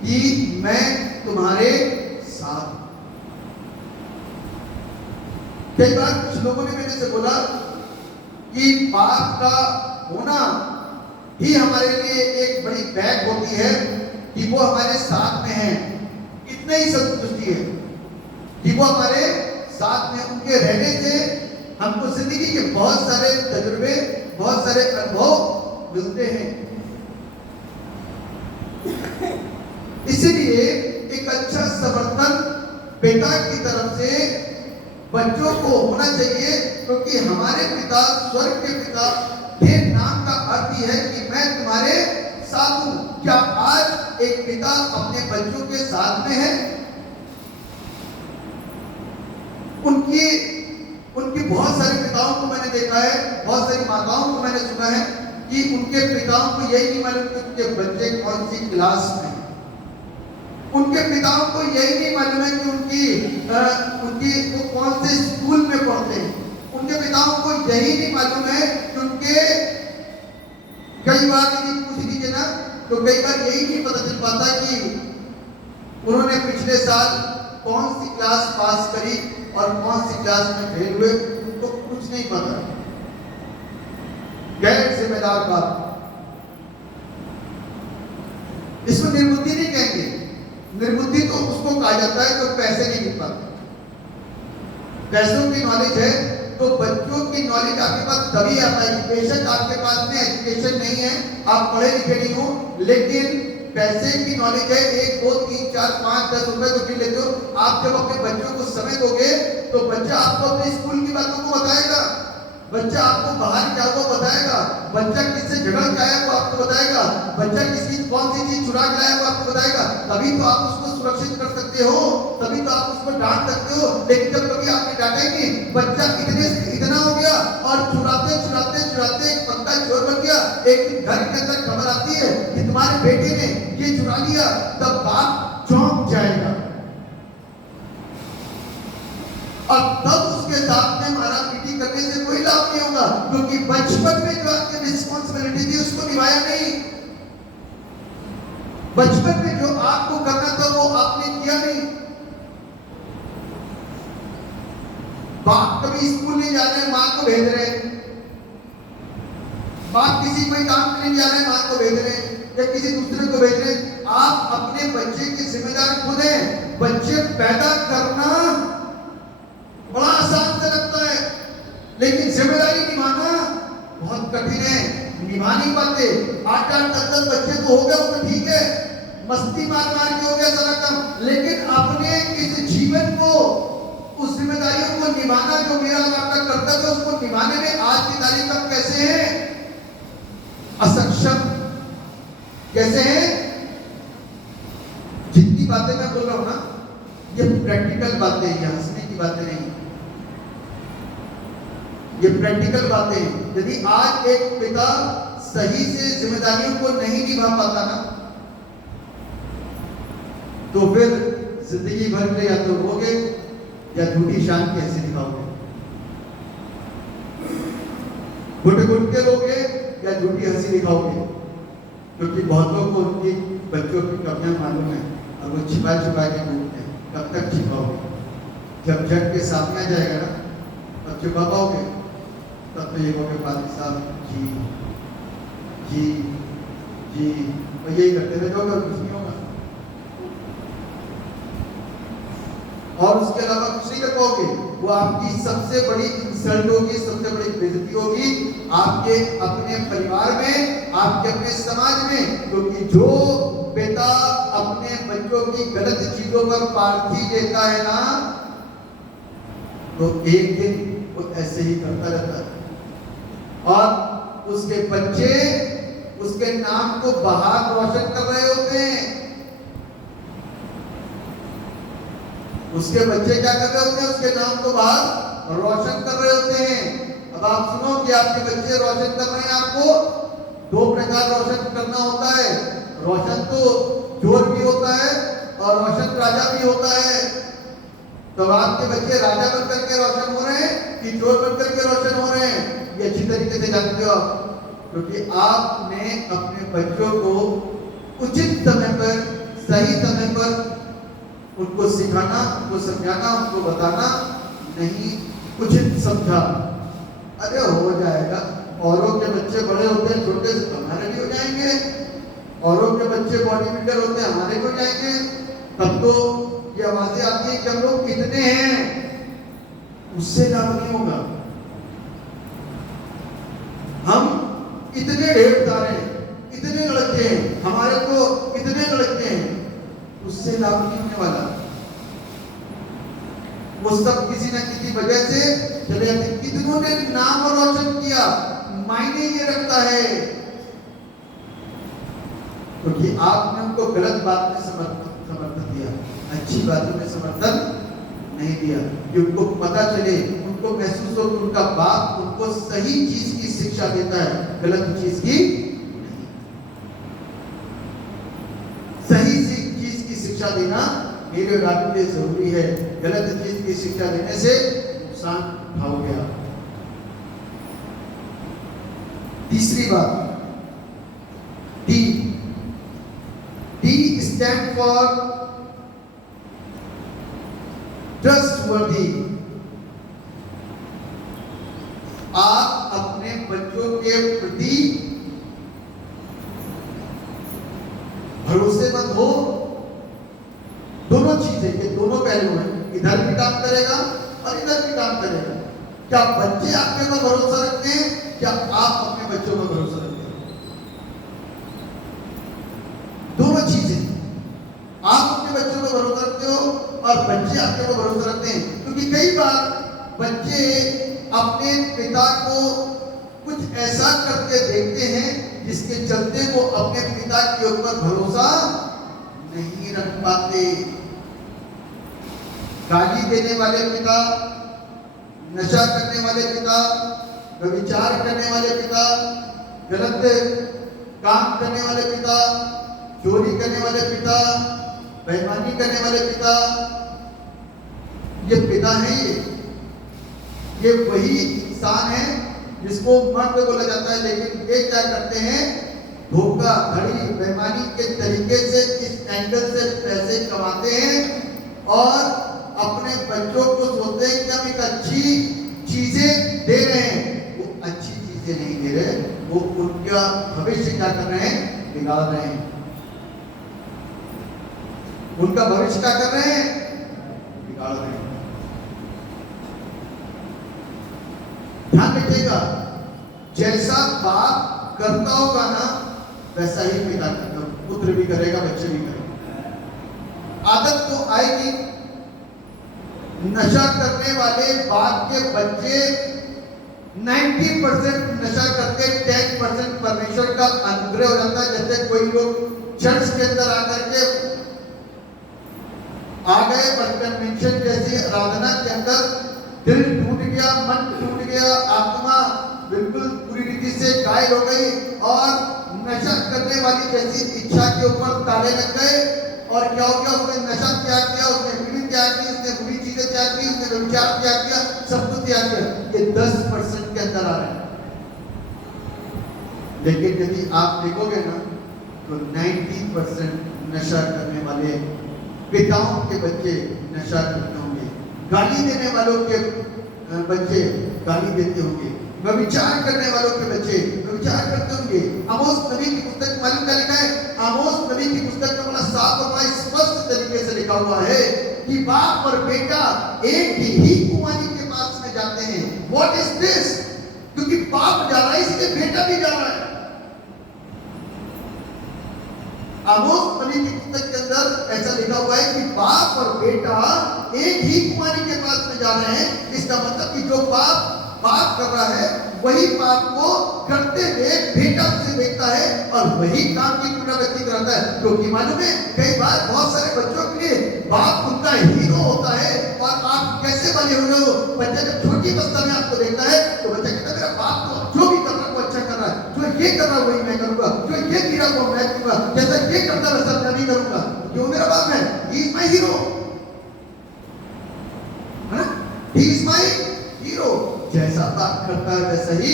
कि मैं तुम्हारे साथ। कई बार कुछ लोगों ने मेरे से बोला कि बाप का होना ही हमारे लिए एक बड़ी बैग होती है कि वो हमारे साथ में है। इतने ही संतुष्टि है कि वो हमारे साथ में, उनके रहने से हमको जिंदगी के बहुत सारे तजुर्बे, बहुत सारे अनुभव मिलते हैं। इसीलिए एक अच्छा समर्थन पिता की तरफ से बच्चों को होना चाहिए, क्योंकि हमारे पिता, स्वर्ग के पिता के नाम का अर्थ ही है कि मैं तुम्हारे साथ हूं। क्या आज एक पिता अपने बच्चों के साथ में है? उनकी बहुत सारे पिताओं को मैंने देखा है, बहुत सारी माताओं को मैंने सुना है कि उनके पिताओं को यही नहीं मालूम कि उनके बच्चे कौन सी क्लास में, उनके पिताओं को यही नहीं मालूम है कि उनकी वो कौन से स्कूल में पढ़ते हैं, उनके पिताओं को यही नहीं मालूम है कि उनके, कई बार यदि पूछ लीजिए ना तो कई बार यही नहीं पता चल पाता कि उन्होंने पिछले साल कौन सी क्लास पास करी और कौन सी क्लास में फेल हुए, तो कुछ नहीं पता। गैर जिम्मेदार बात। इसको निर्बुद्धि नहीं कहेंगे, निर्बुद्धि तो उसको कहा जाता है जो पैसे नहीं गिन पाते। पैसों की नॉलेज है तो बच्चों की नॉलेज आपके पास तभी आता है। बेशक आपके पास में एजुकेशन नहीं है, आप पढ़े लिखे नहीं हो, लेकिन पैसे की नॉलेज है। 1 2 3 4 5 10 रुपए तो गिन लेते हो। आप जब अपने बच्चों को समय दोगे तो बच्चा आपको अपने स्कूल की बातों को बताएगा, बच्चा आपको बाहर क्या हुआ बताएगा, बच्चा किससे झगड़ के आया वो आपको बताएगा, बच्चा किसकी कौन सी चीज चुरा के आया वो आपको बताएगा। तभी तो आप उसको सुरक्षित कर सकते हो, तभी तो आप उसको डांट सकते हो। लेकिन जब कभी आपने डांटा ही नहीं, बच्चा इतने से इतना हो गया और चुराते चुराते चुराते एक पक्का चोर बन गया। एक दिन घर के अंदर खबर आती है कि तुम्हारे बेटे ने ये चुरा लिया, तब बाप चौंक जाएगा और तब उसके साथ में मारा पीटी करने से कोई लाभ नहीं होगा, क्योंकि बचपन में जो आपके बचपन में जो आपको करना था वो आपने किया नहीं। बाप कभी स्कूल नहीं जा रहे, मां को भेज रहे, बाप किसी कोई काम के लिए जा रहे, मां को भेज रहे या किसी दूसरे को भेज रहे। आप अपने बच्चे की जिम्मेदार खुद हैं। बच्चे पैदा करना बड़ा आसान से लगता है, लेकिन जिम्मेदारी निभाना बहुत कठिन है, निभा नहीं पाते। 8-8, 10-10 बच्चे तो हो गए, वो तो ठीक है, मस्ती मार मार के हो गया सारा काम, लेकिन अपने इस जीवन को, उस जिम्मेदारियों को निभाना जो मेरा आपका कर्तव्य है, उसको निभाने में आज की तारीख तक कैसे है? असक्षम कैसे है? जितनी बातें मैं बोल रहा हूं ना, ये प्रैक्टिकल बातें, ये हंसने की बातें नहीं, ये प्रैक्टिकल बातें हैं। यदि आज एक पिता सही से जिम्मेदारियों को नहीं निभा पाता ना, तो फिर जिंदगी भर के या तो रोगे या झूठी शान की हंसी दिखाओगे, घुट घुट के रोगे या झूठी हंसी दिखाओगे। क्योंकि बहुत लोगों को उनकी बच्चों की कमियां मालूम है और वो छिपा छिपा के घूमते हैं। कब तक छिपाओगे? जब झट के सामने आ जाएगा ना, तब छिपा पाओगे। तब तो ये कहोगे फादर साहब जी जी जी, और यही करते रह जाओगे, कुछ नहीं होगा। और उसके अलावा कुछ नहीं कर पाओगे। वो आपकी सबसे बड़ी इंसल्ट होगी, सबसे बड़ी बेइज्जती होगी आपके अपने परिवार में, आपके अपने समाज में। क्योंकि जो पिता अपने बच्चों की गलत चीजों पर पार्थी देता है ना, तो एक दिन वो ऐसे ही करता रहता है और उसके बच्चे उसके नाम को बाहर रोशन कर रहे होते हैं। उसके बच्चे क्या कर रहे होते हैं? उसके नाम को बाहर रोशन कर रहे होते हैं। अब आप सुनो कि आपके बच्चे रोशन कर रहे हैं, आपको 2 प्रकार रोशन करना होता है। रोशन तो चोर भी होता है और रोशन राजा भी होता है। तो आपके बच्चे राजा बनकर के रोशन हो रहे हैं कि चोर बनकर के रोशन हो रहे हैं, ये अच्छी तरीके से जानते हो आप। क्योंकि आपने अपने बच्चों को उचित समय पर, सही समय पर उनको सिखाना, उनको समझाना, उनको बताना नहीं उचित समझा। अरे हो जाएगा, औरों के बच्चे बड़े होते हैं, छोटे से हमारे भी हो जाएंगे। औरों के बच्चे बॉडी बिल्डर होते हैं, हमारे भी हो जाएंगे। तब तो ये आवाजें आती है कि हम लोग कितने हैं, उससे काम नहीं होगा। हम इतने ढेर सारे हैं, इतने लड़के हैं, हमारे तो इतने लड़के हैं, उससे लाभ नहीं होने वाला। वो सब किसी न किसी वजह से चले जाते। कितनों ने नाम रोशन किया, मायने ये रखता है क्योंकि आपने उनको गलत बात में समर्थन दिया, अच्छी बातों में समर्थन नहीं दिया। कि उनको पता चले, उनको महसूस हो कि उनका बाप उनको सही चीज की शिक्षा देता है, गलत चीज की नहीं। सही चीज की शिक्षा देना मेरे और आपके लिए जरूरी है। गलत चीज की शिक्षा देने से नुकसान उठाओगे आप। तीसरी बात, टी स्टैंड फॉर ट्रस्टवर्दी। आप अपने बच्चों के प्रति भरोसेमंद हो। दोनों चीजें, ये दोनों पहलू हैं, इधर भी काम करेगा और इधर भी काम करेगा। क्या बच्चे आपके पर भरोसा रखते हैं? क्या आप अपने बच्चों पर भरोसा रखते हैं? दोनों चीजें, आप अपने बच्चों पर भरोसा रखते हो और बच्चे आपके पर भरोसा रखते हैं। क्योंकि कई बार बच्चे अपने पिता को कुछ ऐसा करते देखते हैं जिसके चलते वो अपने पिता के ऊपर भरोसा नहीं रख पाते। गाली देने वाले पिता, नशा करने वाले पिता, व्यभिचार करने वाले पिता, गलत काम करने वाले पिता, चोरी करने वाले पिता, बेईमानी करने वाले पिता, ये पिता है। ये वही इंसान है जिसको मर्द बोला जाता है, लेकिन ये क्या करते हैं? धोखाधड़ी बेईमानी के तरीके से इस एंगल से पैसे कमाते हैं और अपने बच्चों को सोचते हैं कि हम एक अच्छी चीजें दे रहे हैं। वो अच्छी चीजें नहीं दे रहे, वो उनका भविष्य क्या कर रहे हैं, बिगाड़ रहे हैं। उनका भविष्य क्या कर रहे हैं, बिगाड़ रहे हैं। ध्यान रखिएगा, जैसा बाप करता होगा ना वैसा ही पिता पुत्र भी करेगा, बच्चे भी करेगा। आदत तो आएगी। नशा करने वाले बाप के बच्चे 90% नशा करके 10% परमेश्वर का अनुग्रह हो जाता है। जैसे कोई लोग चर्च के अंदर आकर के आ गए पर कन्वेंशन जैसी आराधना के अंदर दिल टूट गया, मन टूट गया, आत्मा बिल्कुल पूरी रीति से घायल हो गई और नशा करने वाली जैसी इच्छा के ऊपर ताले लग गए। और क्या हो गया, उसने नशा त्याग किया, उसने बीड़ी त्याग की, उसने बुरी चीजें त्याग की, उसने व्यभिचार त्याग किया, सब कुछ त्याग किया। ये 10% के अंदर आ रहे हैं। लेकिन यदि आप देखोगे ना तो 90% नशा करने वाले पिताओं के बच्चे नशा करते होंगे, गाली देने वालों के बच्चे गाली देते होंगे, व्यभिचार करने वालों के बच्चे व्यभिचार करते होंगे। आमोस नबी की पुस्तक मालूम क्या लिखा है? आमोस नबी की पुस्तक में बड़ा साफ और बड़ा स्पष्ट तरीके से लिखा हुआ है कि बाप और बेटा एक ही कुमारी के पास में जाते हैं। What is this? क्योंकि बाप जा रहा है इसलिए बेटा भी जा रहा है। आमोस नबी की पुस्तक के अंदर ऐसा लिखा हुआ है कि बाप और बेटा एक ही कुमारी के पास में जा रहे हैं। इसका मतलब कि जो बाप कर रहा है वही बाप को करते हुए बेटा उसे देखता है और वही काम की पुनरावृत्ति कराता है। क्योंकि मालूम है कई बार बहुत सारे बच्चों के लिए बाप उनका हीरो होता है। और आप कैसे बने हुए हो? बच्चा जब छोटी अवस्था में आपको देखता है तो बच्चा कहता है मेरा बाप तो जो भी कर रहा है वो अच्छा कर रहा है, जो ये कर रहा है वही मैं करूंगा, जो ये गिरा वो मैं करूंगा, जैसा ये करता वैसा मैं भी करूंगा, जो मेरा बाप है ही इज माय हीरो, है ना? He is my hero. जैसा बाप करता है वैसा ही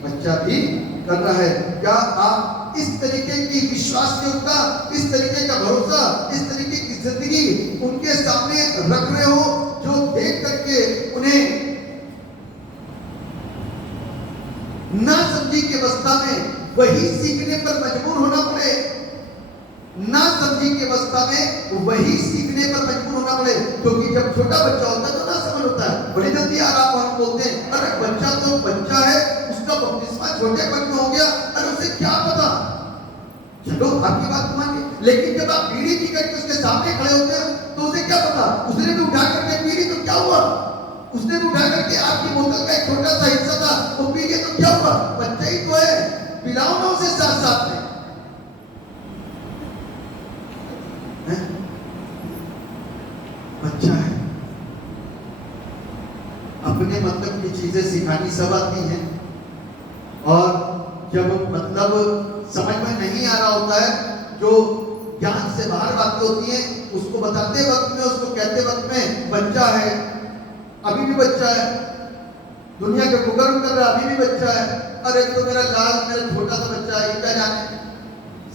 बच्चा भी कर रहा है। क्या आप इस तरीके की विश्वास योग्यता, इस तरीके का भरोसा, इस तरीके की जिंदगी उनके सामने रख रहे हो जो देख करके उन्हें ना समझी की अवस्था में वही सीखने पर मजबूर होना पड़े? ना समझी की अवस्था में वही सीखने पर मजबूर होना पड़े। क्योंकि जब छोटा बच्चा होता है तो ना समझ होता है, बड़ी जल्दी आराम हम बोलते हैं अरे बच्चा तो बच्चा है, उसका बपतिस्मा छोटे बच्चे हो गया, अरे उसे क्या पता। चलो आपकी बात मानिए, लेकिन जब आप बीड़ी पी करके उसके सामने खड़े होते हैं तो उसे क्या पता? उसने भी उठा करके पी ली तो क्या हुआ? उसने भी उठा करके आपकी बोतल का एक छोटा सा हिस्सा था वो पी लिया तो क्या हुआ? बच्चा ही तो है, पिलाओ ना उसे साथ साथ में। बच्चा है, अपने मतलब की चीजें सिखानी सब आती हैं और जब मतलब समझ में नहीं आ रहा होता है, जो ज्ञान से बाहर बातें होती हैं उसको बताते वक्त में, उसको कहते वक्त में बच्चा है, अभी भी बच्चा है, दुनिया के कुकर्म कर रहा अभी भी बच्चा है, अरे तो मेरा लाल मेरा छोटा सा बच्चा है, क्या जाने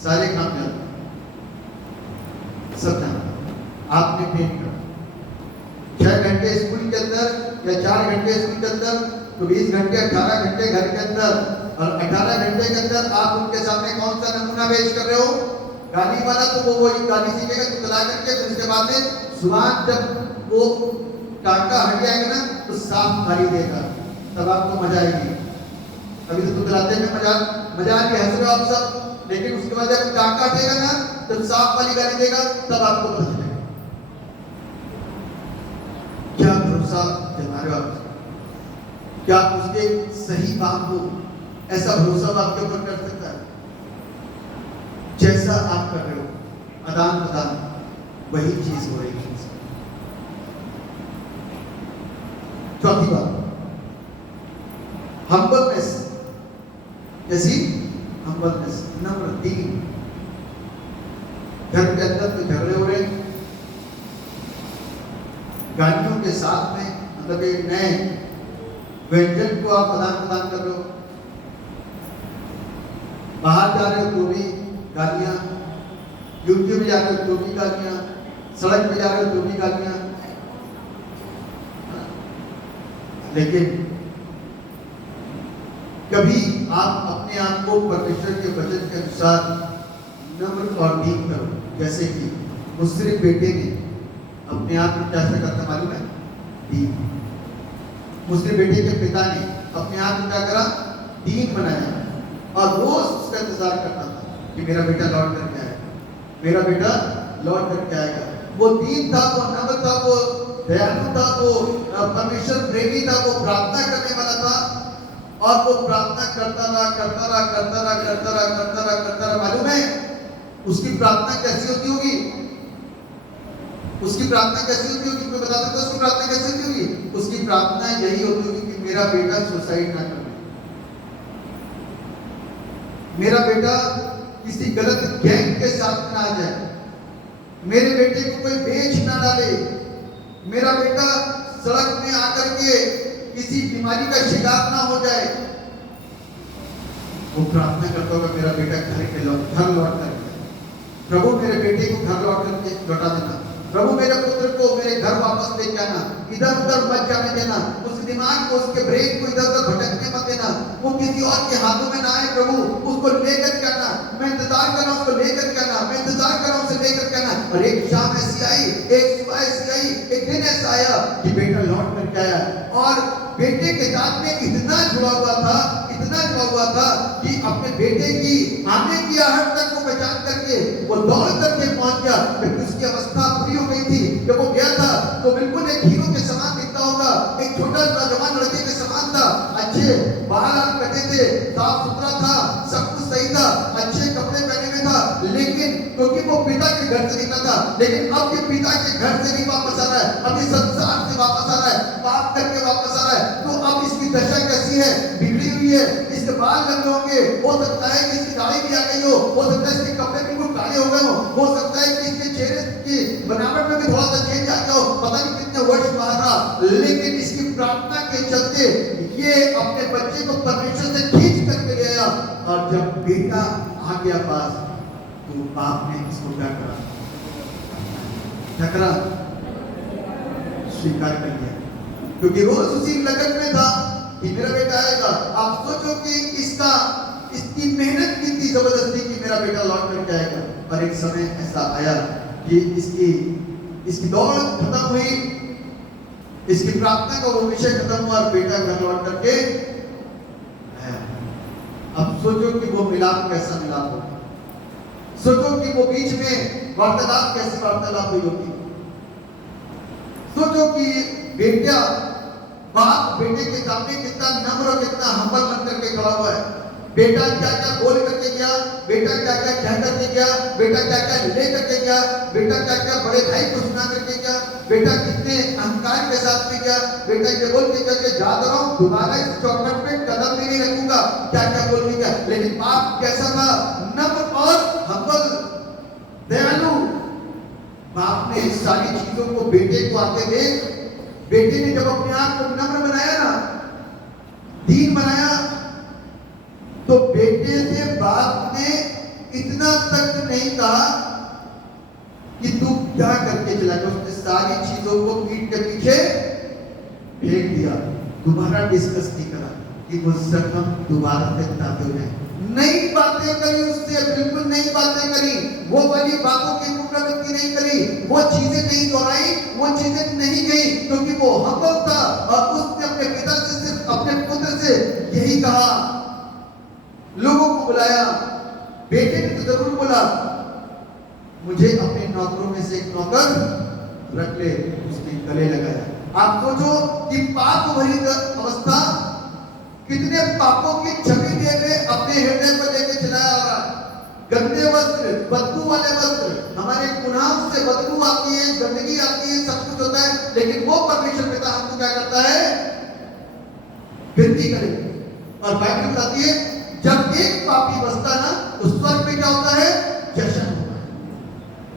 सारे काम जाते सब जाना। आपने पेट कर 6 घंटे स्कूल के अंदर या 4 घंटे स्कूल के अंदर तो 20 घंटे 18 घंटे घर के अंदर, और 18 घंटे के अंदर आप उनके सामने कौन सा नमूना पेश कर रहे हो? गाली वाला तो वो वही गाली सीखेगा तो चला करके, फिर उसके बाद में सुबह जब वो टांका हट जाएगा ना तो साफ गाली देगा, तब आपको मजा आएगी। अभी तो तुतलाते में मजा आएगी, हंस रहे हो आप सब, लेकिन उसके बाद जब टांका हटेगा ना जब साफ वाली गाली देगा तब आपको पता चलेगा। क्या भरोसा जमा रहे हो आप? क्या उसके सही बात हो? ऐसा भरोसा आपके ऊपर कर सकता है? जैसा आप कर रहे हो आदान प्रदान वही चीज हो रही है। चौथी बात हम्बलनेस, जैसी हम्बलनेस। नंबर 3, घर के अंदर तो झगड़े हो रहे, गालियों के साथ में, मतलब एक नए व्यंजन को आप आदान प्रदान कर रहे हो, बाहर जा रहे हो तो भी गालियां, ड्यूटी में जा रहे हो तो भी गालियां, सड़क पे जा रहे हो तो भी गालियां। लेकिन कभी आप अपने आप को परमेश्वर के वचन के अनुसार नम्र और दीन करो। जैसे कि मुस्लिम बेटे ने अपने आप को कैसे करता मालूम है? दीन। मुस्लिम बेटे के पिता ने अपने आप को क्या करा? दीन बनाया और रोज उसका इंतजार करता था कि मेरा बेटा लौट करके आएगा, मेरा बेटा लौट करके आएगा। वो दीन था, वो नम्र था, वो दयालु था, वो परमेश्वर प्रेमी था, वो प्रार्थना करने वाला था और वो प्रार्थना करता रहा। मालूम है उसकी प्रार्थना कैसी होती होगी? उसकी प्रार्थना कैसी होती होगी? मैं बता सकता हूँ उसकी प्रार्थना कैसी होती होगी? उसकी प्रार्थना यही होती होगी कि मेरा बेटा सुसाइड ना करे, मेरा बेटा किसी गलत गैंग के साथ ना आ जाए, मेरे बेटे को कोई बेच ना डाले, मेरा बेटा सड़क में आकर के किसी बीमारी का शिकार ना हो जाए। वो प्रार्थना करता होगा मेरा बेटा घर लौट कर, प्रभु मेरे बेटे को घर लौट करके लौटा देना, प्रभु मेरे पुत्र को मेरे घर वापस लेके आना, इधर उधर मत जाने देना, उसके दिमाग को उसके ब्रेन को इधर उधर भटकने मत देना, वो किसी और के हाथों में ना आए। प्रभु उसको लेकर के आना, मैं इंतजार कर रहा हूँ उसको लेकर के आना, मैं इंतजार कर रहा हूँ उसे लेकर के आना। और एक शाम ऐसी आई, एक सुबह ऐसी आई, एक दिन ऐसा आया कि बेटा लौट करके आया और बेटे के साथ में इतना जुड़ा हुआ था, इतना जुड़ा हुआ था कि अपने बेटे की आने की आहट तक वो पहचान करके वो दौड़ करके पहुंच गया। क्योंकि उसकी अवस्था पूरी हो गई थी। जब वो गया था तो बिल्कुल एक हीरो के समान दिखता होगा, एक छोटा नौजवान लड़के के समान था, अच्छे बाल कटे थे, साफ सुथरा था, सब कुछ सही था, अच्छे कपड़े पहने हुए था। लेकिन क्योंकि वो पिता के घर से निकला था, लेकिन अब ये पिता के घर से नहीं वापस आ रहा है, अब ये संसार से वापस आ रहा है, पाप करके वापस आ रहा है। तो अब इसकी दशा कैसी है? बिगड़ी हुई है। इसके बाल लंबे होंगे, हो सकता है कि इसकी दाढ़ी भी आ गई हो सकता है इसके कपड़े बिल्कुल काले हो गए हो सकता है कि इसके चेहरे की बनावट में भी थोड़ा सा चेंज आ गया हो, पता नहीं कितने वर्ष बाहर रहा। लेकिन इसकी प्रार्थना के चलते ये अपने बच्चे को परमेश्वर से खींच करके ले आया। और जब बेटा आ गया पास तो बाप ने इसको क्या करा? टकरा स्वीकार कर लिया, क्योंकि रोज उसी लगन में था कि मेरा बेटा आएगा। आप सोचो कि इसकी मेहनत की थी जबरदस्ती कि मेरा बेटा लौट करके आएगा। और एक समय ऐसा आया कि इसकी दौड़ खत्म हुई, इसकी प्रार्थना का वो विषय खत्म हुआ और बेटा घर लौट करके आया। अब सोचो कि वो मिलाप कैसा मिलाप होगा, सोचो कि वो बीच में वार्तालाप कैसी वार्तालाप हुई होगी। सोचो कि बेटा बाप बेटे के सामने कितना नम्र और कितना हम्बल बन करके खड़ा हुआ है। बेटा क्या क्या बोल करके गया, बेटा क्या क्या कह करके गया, बेटा क्या क्या ले करके गया, बेटा क्या क्या बड़े भाई को सुना करके गया, बेटा कितने अहंकार के साथ में गया, बेटा ये बोल के करके जा रहा हूँ दोबारा इस चौखट पे कदम भी नहीं रखूंगा, क्या क्या बोल के गया। लेकिन बाप कैसा था? नम्र और हम्बल, दयालु। बाप ने इस सारी चीजों को बेटे को आते देख, बेटे ने जब अपने आप को नम्र बनाया ना, दीन बनाया, तो बेटे से बाप ने इतना तक नहीं कहा कि तू क्या करके चला गया। उसने सारी चीजों को पीठ के पीछे फेंक दिया, दोबारा डिस्कस नहीं करा कि वो जख्म दोबारा से ताते हुए नई बातें करी, उससे बिल्कुल नई बातें करी, वो वाली बातों की पुनरावृत्ति नहीं करी, वो चीजें नहीं दोहराई, वो चीजें नहीं गई, क्योंकि वो हम्बल था और उसने अपने पिता से सिर्फ अपने पुत्र से यही कहा। लोगों को बुलाया, बेटे ने तो जरूर बोला मुझे अपने नौकरों में से एक नौकर रख ले, उसके गले लगाया। आप सोचो कि पाप भरी अवस्था, कितने पापों की छवि लिए हुए अपने हृदय पर लेके चलाया आ रहा है। गंदे वस्त्र, बदबू वाले वस्त्र, हमारे गुनाहों से बदबू आती है, गंदगी आती है, सब कुछ होता है, लेकिन वो परमेश्वर पिता हमको क्या करता है? विनती करे। और बाइबल बताती है जब एक पापी बचता ना तो स्वर्ग में क्या होता है? जश्न होता है।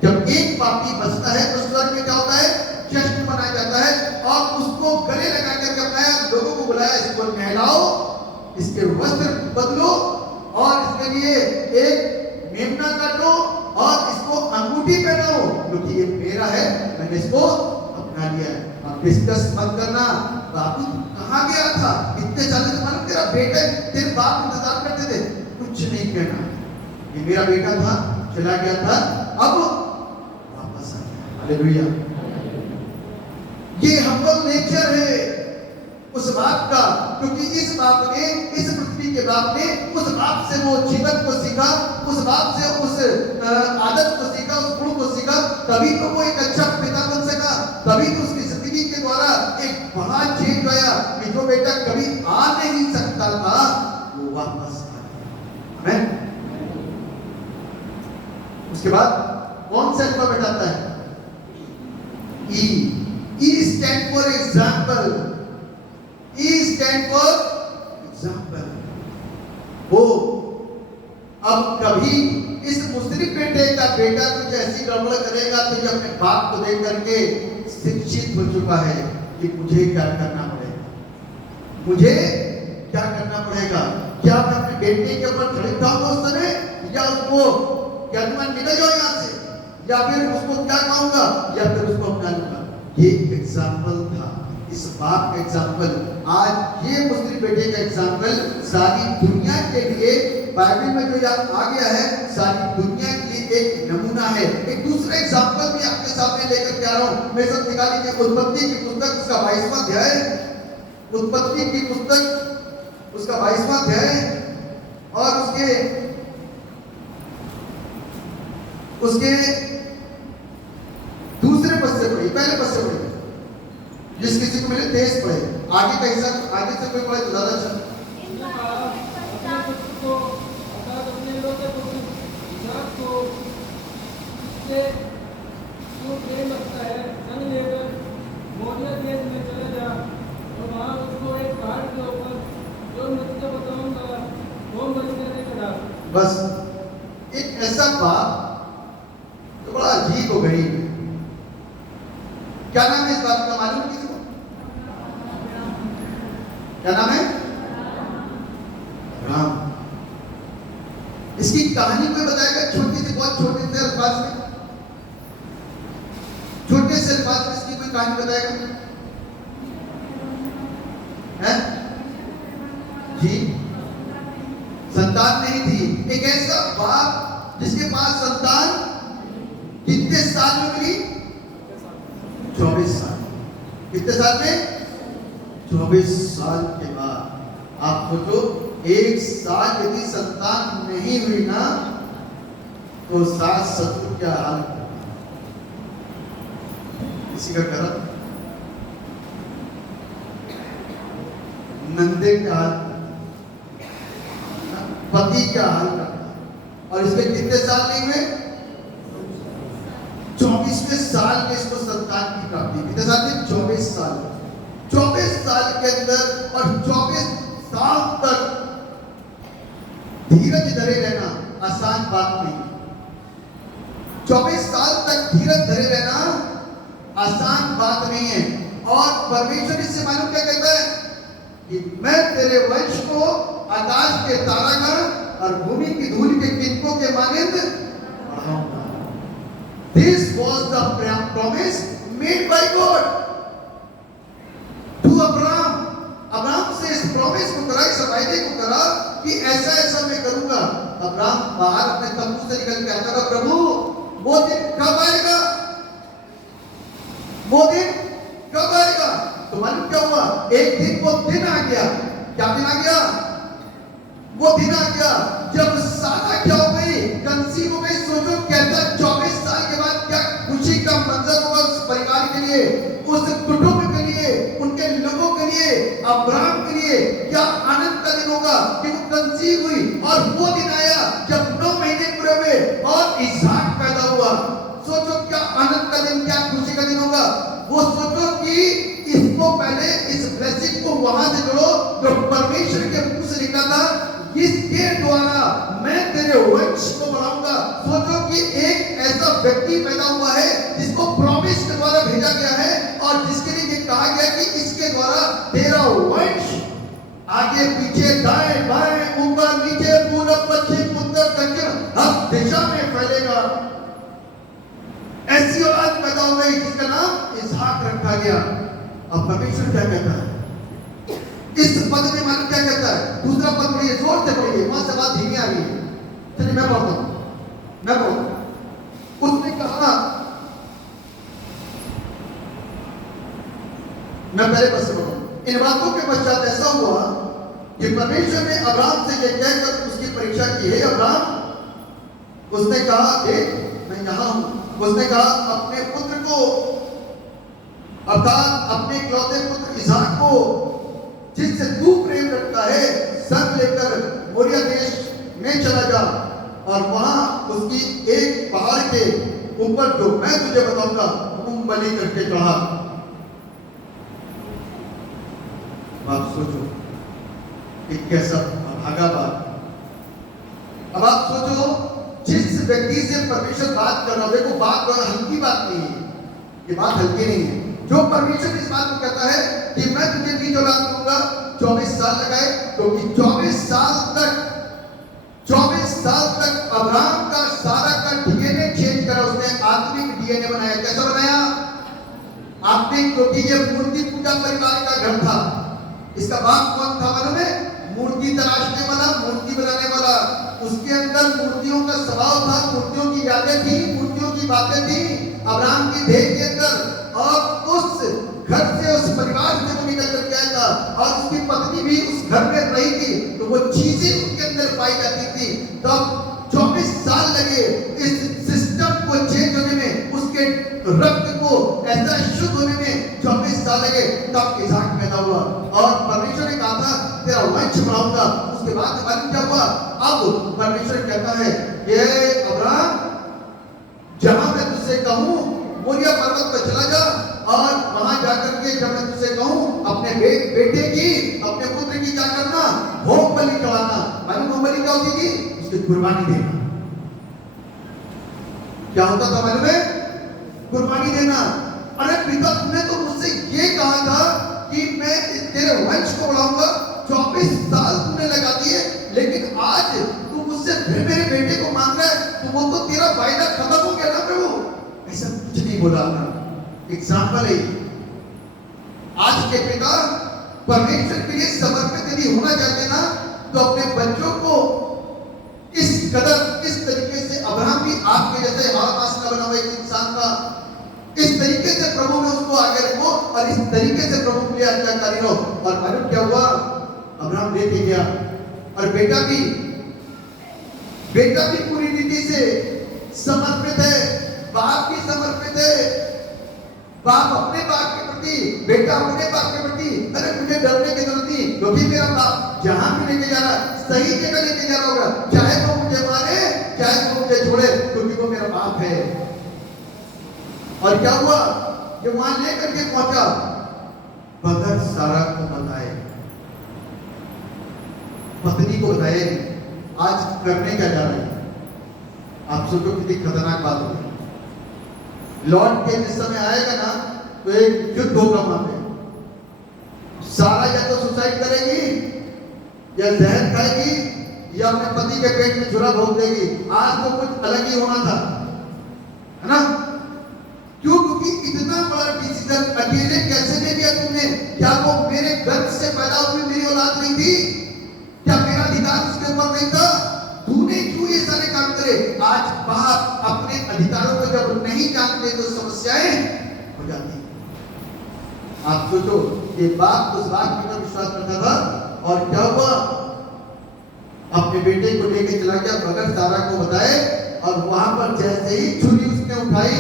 जब एक पापी बचता है तो स्वर्ग में क्या होता है? जश्न मनाया जाता है। और उसको गले लगा करके अपनाया, लोगों को बुलाया, इसको नहलाओ, इसके वस्त्र बदलो और इसके लिए एक मेमना काटो और इसको अंगूठी पहनाओ, क्योंकि ये मेरा है, मैंने इसको अपना लिया है। अब डिस्कस मत करना बाबू कहाँ गया था, इतने साल से मालूम तेरा बेटा तेरे बाप इंतजार करते थे, कुछ नहीं कहना, ये मेरा बेटा था, चला गया था, अब वापस आ गया। हालेलुया। ये हम्बल नेचर है उस बाप का, क्योंकि इस बाप ने, इस पृथ्वी के बाप ने उस बाप से वो जीवन को सीखा, उस बाप से उस आदत को सीखा, उस गुण को सीखा, तभी तो वो एक अच्छा पिता बन सका, तभी तो उसकी जिंदगी के द्वारा एक बड़ा चेंज आया कि जो बेटा कभी आ नहीं सकता था वो वापस आ गया। उसके बाद कौन सा अल्फाबेट आता है? E. E stand for example, E stand for example। वो अब कभी इस मुस्लिम बेटे का बेटा कुछ ऐसी गड़बड़ करेगा तो ये अपने बाप को देख करके शिक्षित हो चुका है कि मुझे क्या करना पड़ेगा, मुझे क्या करना पड़ेगा, क्या मैं अपने बेटे के ऊपर खड़े जाऊंगा उस समय, या उसको क्या मैं निकल जाऊं यहाँ से, या फिर उसको क्या कहूंगा, या फिर उसको अपना लूंगा। ये एग्जाम्पल था, इस बाप का एग्जाम्पल। आज ये मुस्लिम बेटे का एग्जाम्पल सारी दुनिया के लिए बाइबल में जो आ गया है, सारी दुनिया के लिए एक नमूना है। एक दूसरा एग्जाम्पल भी आपके सामने लेकर के आ रहा हूं। मेरे साथ निकाली कि उत्पत्ति की पुस्तक उसका 22वां अध्याय, उत्पत्ति की पुस्तक उसका 22वां अध्याय और उसके दूसरे पद से पढ़िए, पहले पद से पढ़िए, जिस किसी को मिले तेज पढ़े, आगे का हिस्सा आगे से कोई पढ़े तो ज्यादा अच्छा। बस एक ऐसा बाप तो बड़ा अजीब हो गई। क्या नाम है इस बात का, मालूम किसी को? क्या नाम है? राम। इसकी कहानी कोई बताएगा? छोटी सी, बहुत छोटे से अल्फाज में, छोटे से अल्फाज में इसकी कोई कहानी बताएगा? है जी? संतान नहीं थी। एक ऐसा बाप जिसके पास संतान कितने साल में मिली? 24 साल। कितने साल में? 24 साल के बाद। आप सोचो, एक साल यदि संतान नहीं हुई ना तो सास ससुर क्या हाल करता, किसी का करत, नंदे क्या हाल, पति क्या हाल करता। और इसमें कितने साल नहीं हुए? 24वें साल में इसको संतान की प्राप्ति। कितने साल में? 24 साल। 24 साल के अंदर और 24 साल तक धीरज धरे रहना आसान बात नहीं। 24 साल तक धीरज धरे रहना आसान बात नहीं है। और परमेश्वर इससे मालूम क्या कहता है कि मैं तेरे वंश को आकाश के तारागण और भूमि की धूल के किनकों के मानिंद बढ़ाऊंगा। This was the promise made by God to Abraham। Abraham से इस प्रॉमिस को करा, इस वायदे को करा कि ऐसा ऐसा मैं करूंगा। अब्राहम बाहर अपने तंबू से निकल के आता था, प्रभु वो दिन कब आएगा, वो दिन कब आएगा? तो मालूम क्या हुआ? एक दिन वो दिन आ गया। क्या दिन आ गया? वो दिन आ गया जब सारा क्या हो गई, कंसीव हो गई। सोचो कैसा 24 साल के बाद क्या खुशी का मंजर होगा उस परिवार के लिए, उस कुटुंब के लिए, उनके लोगों के लिए, अब्राहम के लिए क्या आनंद का दिन होगा कि वो कंसीव हुई। और वो दिन आया जब 9 महीने पूरे हुए और इसहाक पैदा हुआ। सोचो क्या आनंद का दिन, क्या खुशी का दिन होगा। वो सोचो कि इसको पहले इस ब्लेसिंग को वहां से जोड़ो जो परमेश्वर के मुंह से निकला था, इसके द्वारा मैं तेरे वंश को बढ़ाऊंगा। सोचो कि एक ऐसा व्यक्ति पैदा हुआ है जिसको प्रॉमिस के द्वारा भेजा गया है और जिसके लिए ये कहा गया कि इसके द्वारा तेरा वंश आगे पीछे दाएं बाएं ऊपर नीचे पूरब रखा गया। अब परमेश्वर क्या कहता है इस पद में? मालूम क्या कहता है? दूसरा पद पढ़िए, जोर से पढ़िए, वहां से बात धीमी आ रही है। चलिए मैं पढ़ता हूं। उसने कहा, मैं पहले पद से पढ़ूं। इन बातों के पश्चात ऐसा हुआ कि परमेश्वर ने अब्राहम से यह कहकर उसकी परीक्षा की, हे अब्राहम, उसने कहा, मैं यहां हूं। उसने कहा, अपने पुत्र को, अर्थात अपने इकलौते पुत्र इसहाक को, जिससे तू प्रेम रखता है, संग लेकर मोरिया देश में चला जा और वहां उसकी एक पहाड़ के ऊपर जो मैं तुझे बताऊंगा तुम बलि करके चढ़ा। आप सोचो कि कैसा भागा बात। अब आप सोचो, जिस व्यक्ति से परमेश्वर बात कर रहा, देखो बात हल्की बात नहीं है, ये बात हल्की नहीं है। जो परमेश्वर इस बात को कहता है कि मैं तुझे 20 औलाद दूंगा, 24 साल लगाए, क्योंकि 24 साल तक अब्राहम का सारा का डीएनए चेंज करा उसने, आत्मिक डीएनए बनाया। कैसा बनाया? आत्मिक, क्योंकि ये मूर्ति पूजा परिवार का घर था। इसका बाप कौन था मालूम है? मूर्ति तराशने वाला, मूर्ति बनाने वाला। उसके अंदर मूर्तियों का स्वभाव था, मूर्तियों की यादें थी, मूर्तियों की बातें थी अब्राहम की देह के अंदर। और उस घर से, उस परिवार से वो निकल कर आया था और उसकी पत्नी भी उस घर में रही थी, तो वो चीजें उनके अंदर पाई जाती थी। तब 24 साल लगे इस सिस्टम को चेंज होने में, उसके रक्त को ऐसा शुद्ध होने में 24 साल लगे, तब इसहाक पैदा हुआ। और परमेश्वर ने कहा था तेरा वंश बढ़ाऊंगा। उसके बाद मालूम क्या हुआ? अब परमेश्वर कहता है, ये अब्राहम, जहां मैं तुझसे कहूं मोरिया पर्वत पर चला जा और वहां जाकर के जब मैं तुझसे कहूं अपने बेटे की, अपने पुत्र की क्या करना? होम बलि चढ़ाना। मालूम होम बलि क्या होती थी? उसकी कुर्बानी देना। क्या होता था मालूम है? कुर्बानी देना। अरे पिता, तुमने तो मुझसे ये कहा था कि मैं तेरे वंश को बढ़ाऊंगा, 24 साल तुमने लगा दिए, लेकिन आज तू मुझसे फिर मेरे बेटे को मांग रहा है, तो वो तो तेरा वायदा खत्म हो गया ना प्रभु। ऐसा कुछ नहीं बोला ना। एग्जाम्पल है, आज के पिता परमेश्वर के लिए समर्पित यदि होना चाहते ना, तो अपने बच्चों को इस कदर, इस तरीके से, अब्राहम भी आपके जैसे हाथ का बना हुआ एक इंसान था, इस तरीके से प्रभु में उसको आगे रखो और इस तरीके से प्रभु के लिए आज्ञाकारी रहो। और मालूम क्या हुआ? अब्राहम लेके गया और बेटा भी पूरी रीति से समर्पित है, बाप भी समर्पित है। बाप अपने बाप के प्रति, बेटा अपने बाप के प्रति। अरे मुझे डरने की जरूरत नहीं, क्योंकि मेरा बाप जहां भी लेके जा रहा सही जगह लेके जा रहा होगा, चाहे वो मुझे मारे, चाहे वो मुझे छोड़े, क्योंकि वो मेरा बाप है। और क्या हुआ? कि वहां लेकर के पहुंचा, बगैर सारा को बताए, पत्नी को बताया नहीं। आज करने क्या जा रही है? आप सोचो कितनी खतरनाक बात होगी। लौट के जिस समय आएगा ना, तो एक युद्ध होगा वहां पे। सारा या तो सुसाइड करेगी, या जहर खाएगी, या अपने पति के पेट में छुरा भोग देगी। आज तो कुछ अलग ही होना था, है ना? क्यों? क्योंकि इतना बड़ा डिसीजन अकेले कैसे ले लिया तुमने? क्या वो मेरे गर्भ से पैदा हुई मेरी औलाद नहीं थी? क्या मेरा अधिकार उसके ऊपर नहीं था? तूने क्यों ये सारे काम करे? आज बाप अपने अधिकारों को जब नहीं जानते तो समस्याएं हो जाती। आप सोचो, ये बाप उस बात पर विश्वास करता था, और क्या हुआ? अपने बेटे को लेके चला गया, बगैर सारा को बताए। और वहां पर जैसे ही छुरी उसने उठाई,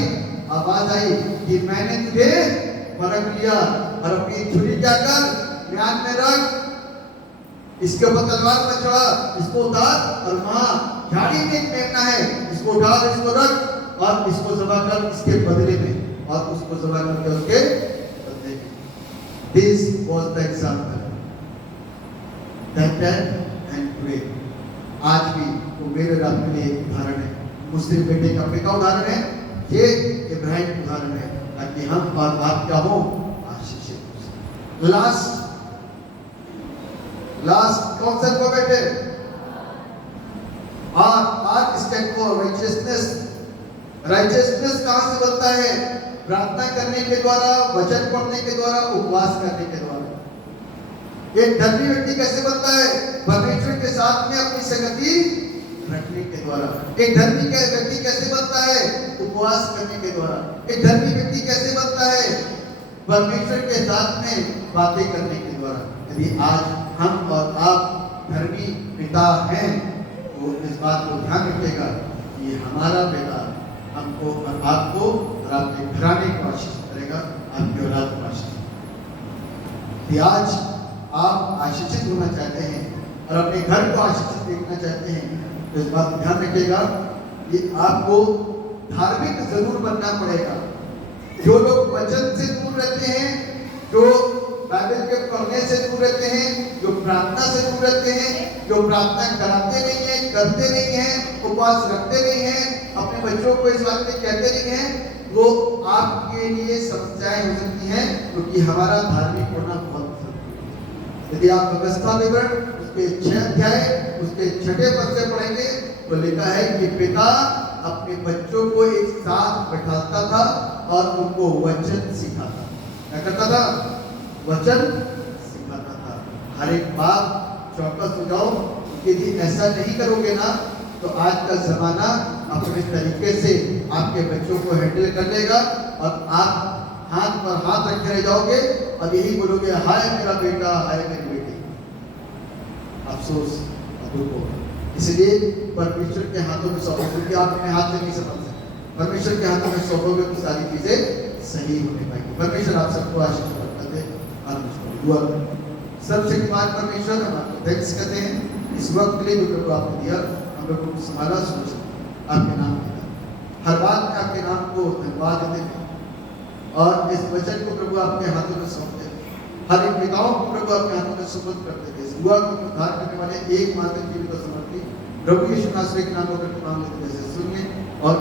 आवाज आई कि मैंने तुझे परख लिया, और अपनी छुरी क्या कर, म्यान में रख, इसके ऊपर तलवार पर चढ़ा, इसको उतार, और वहां झाड़ी में एक मेमना है, इसको उठा, इसको रख और इसको ज़बह कर इसके बदले में, और उसको ज़बह करके उसके बदले में। This was the example. That time and today. आज भी वो मेरे और आपके लिए उदाहरण है। मुस्लिम बेटे का पिता उदाहरण है, ये इब्राहिम उदाहरण है, ताकि हम बार बार क्या हो, आशीषित। लास्ट कौन सा को बेटे? और स्टैंड को राइचियसनेस कहां से बनता है? प्रार्थना करने के द्वारा, वचन पढ़ने के द्वारा, उपवास करने के द्वारा। एक धर्मी व्यक्ति कैसे बनता है? परमेश्वर के साथ में अपनी संगति रखने के द्वारा। एक धर्मी व्यक्ति कैसे बनता है? उपवास करने के द्वारा। एक धर्मी व्यक्ति कैसे बनता है? परमेश्वर के साथ में बातें करने के द्वारा। यदि आज हम और आप धर्मी पिता हैं तो इस बात को ध्यान रखिएगा कि हमारा बेटा हमको और आपको और आपके घराने को आशीष करेगा, आपकी औलाद को आशीष। यदि आज आप आशीषित होना चाहते हैं और अपने घर को आशीषित देखना चाहते हैं तो इस बात को ध्यान रखिएगा कि आपको धार्मिक जरूर बनना पड़ेगा। जो लोग वचन से दूर रहते हैं, जो बाइबल के पढ़ने से दूर रहते हैं, जो प्रार्थना से दूर रहते हैं, जो प्रार्थना कराते नहीं है, करते नहीं है, उपवास रखते नहीं है, अपने बच्चों को इस बात में कहते नहीं है, वो आपके लिए समस्याएं हो सकती हैं, क्योंकि हमारा धार्मिक होना बहुत जरूरी है। यदि आप व्यवस्था विवरण उसके 6 अध्याय उसके 6 पद से पढ़ेंगे तो लिखा है कि पिता अपने बच्चों को एक साथ बैठाता था और उनको वचन सिखाता। क्या करता था? वचन सिखाता था। हर एक बात चौकस हो जाओ, यदि ऐसा नहीं करोगे ना तो आज का जमाना अपने तरीके से आपके बच्चों को हैंडल कर लेगा और आप हाथ पर हाथ रखे रह जाओगे और यही बोलोगे, हाय मेरा बेटा, हाय मेरी बेटी। अफसोस और दुख होगा। इसलिए परमेश्वर के हाथों में सौंपो, क्योंकि आप अपने हाथ से नहीं संभाल सकते। परमेश्वर के हाथों में सौंपोगे तो सारी चीजें सही होने पाएंगी। परमेश्वर आप सबको आशीष प्रदान करे। दुआ सर्वशक्तिमान परमेश्वर, हम आपको थैंक्स करते हैं इस वक्त के लिए जो प्रभु आपने दिया, हम लोग को संभाला, सोचा आपके नाम के नाम हर बात में आपके नाम को धन्यवाद देते हैं और इस वचन को प्रभु आपके हाथों में सौंपते हैं। हर एक पिताओं को प्रभु आपके हाथों में सुपुर्द करते थे। इस दुआ को उद्धार करने वाले एकमात्र जीवित समर्थी प्रभु यीशु नासरी के नाम में मांग लेते हैं, सुनिए और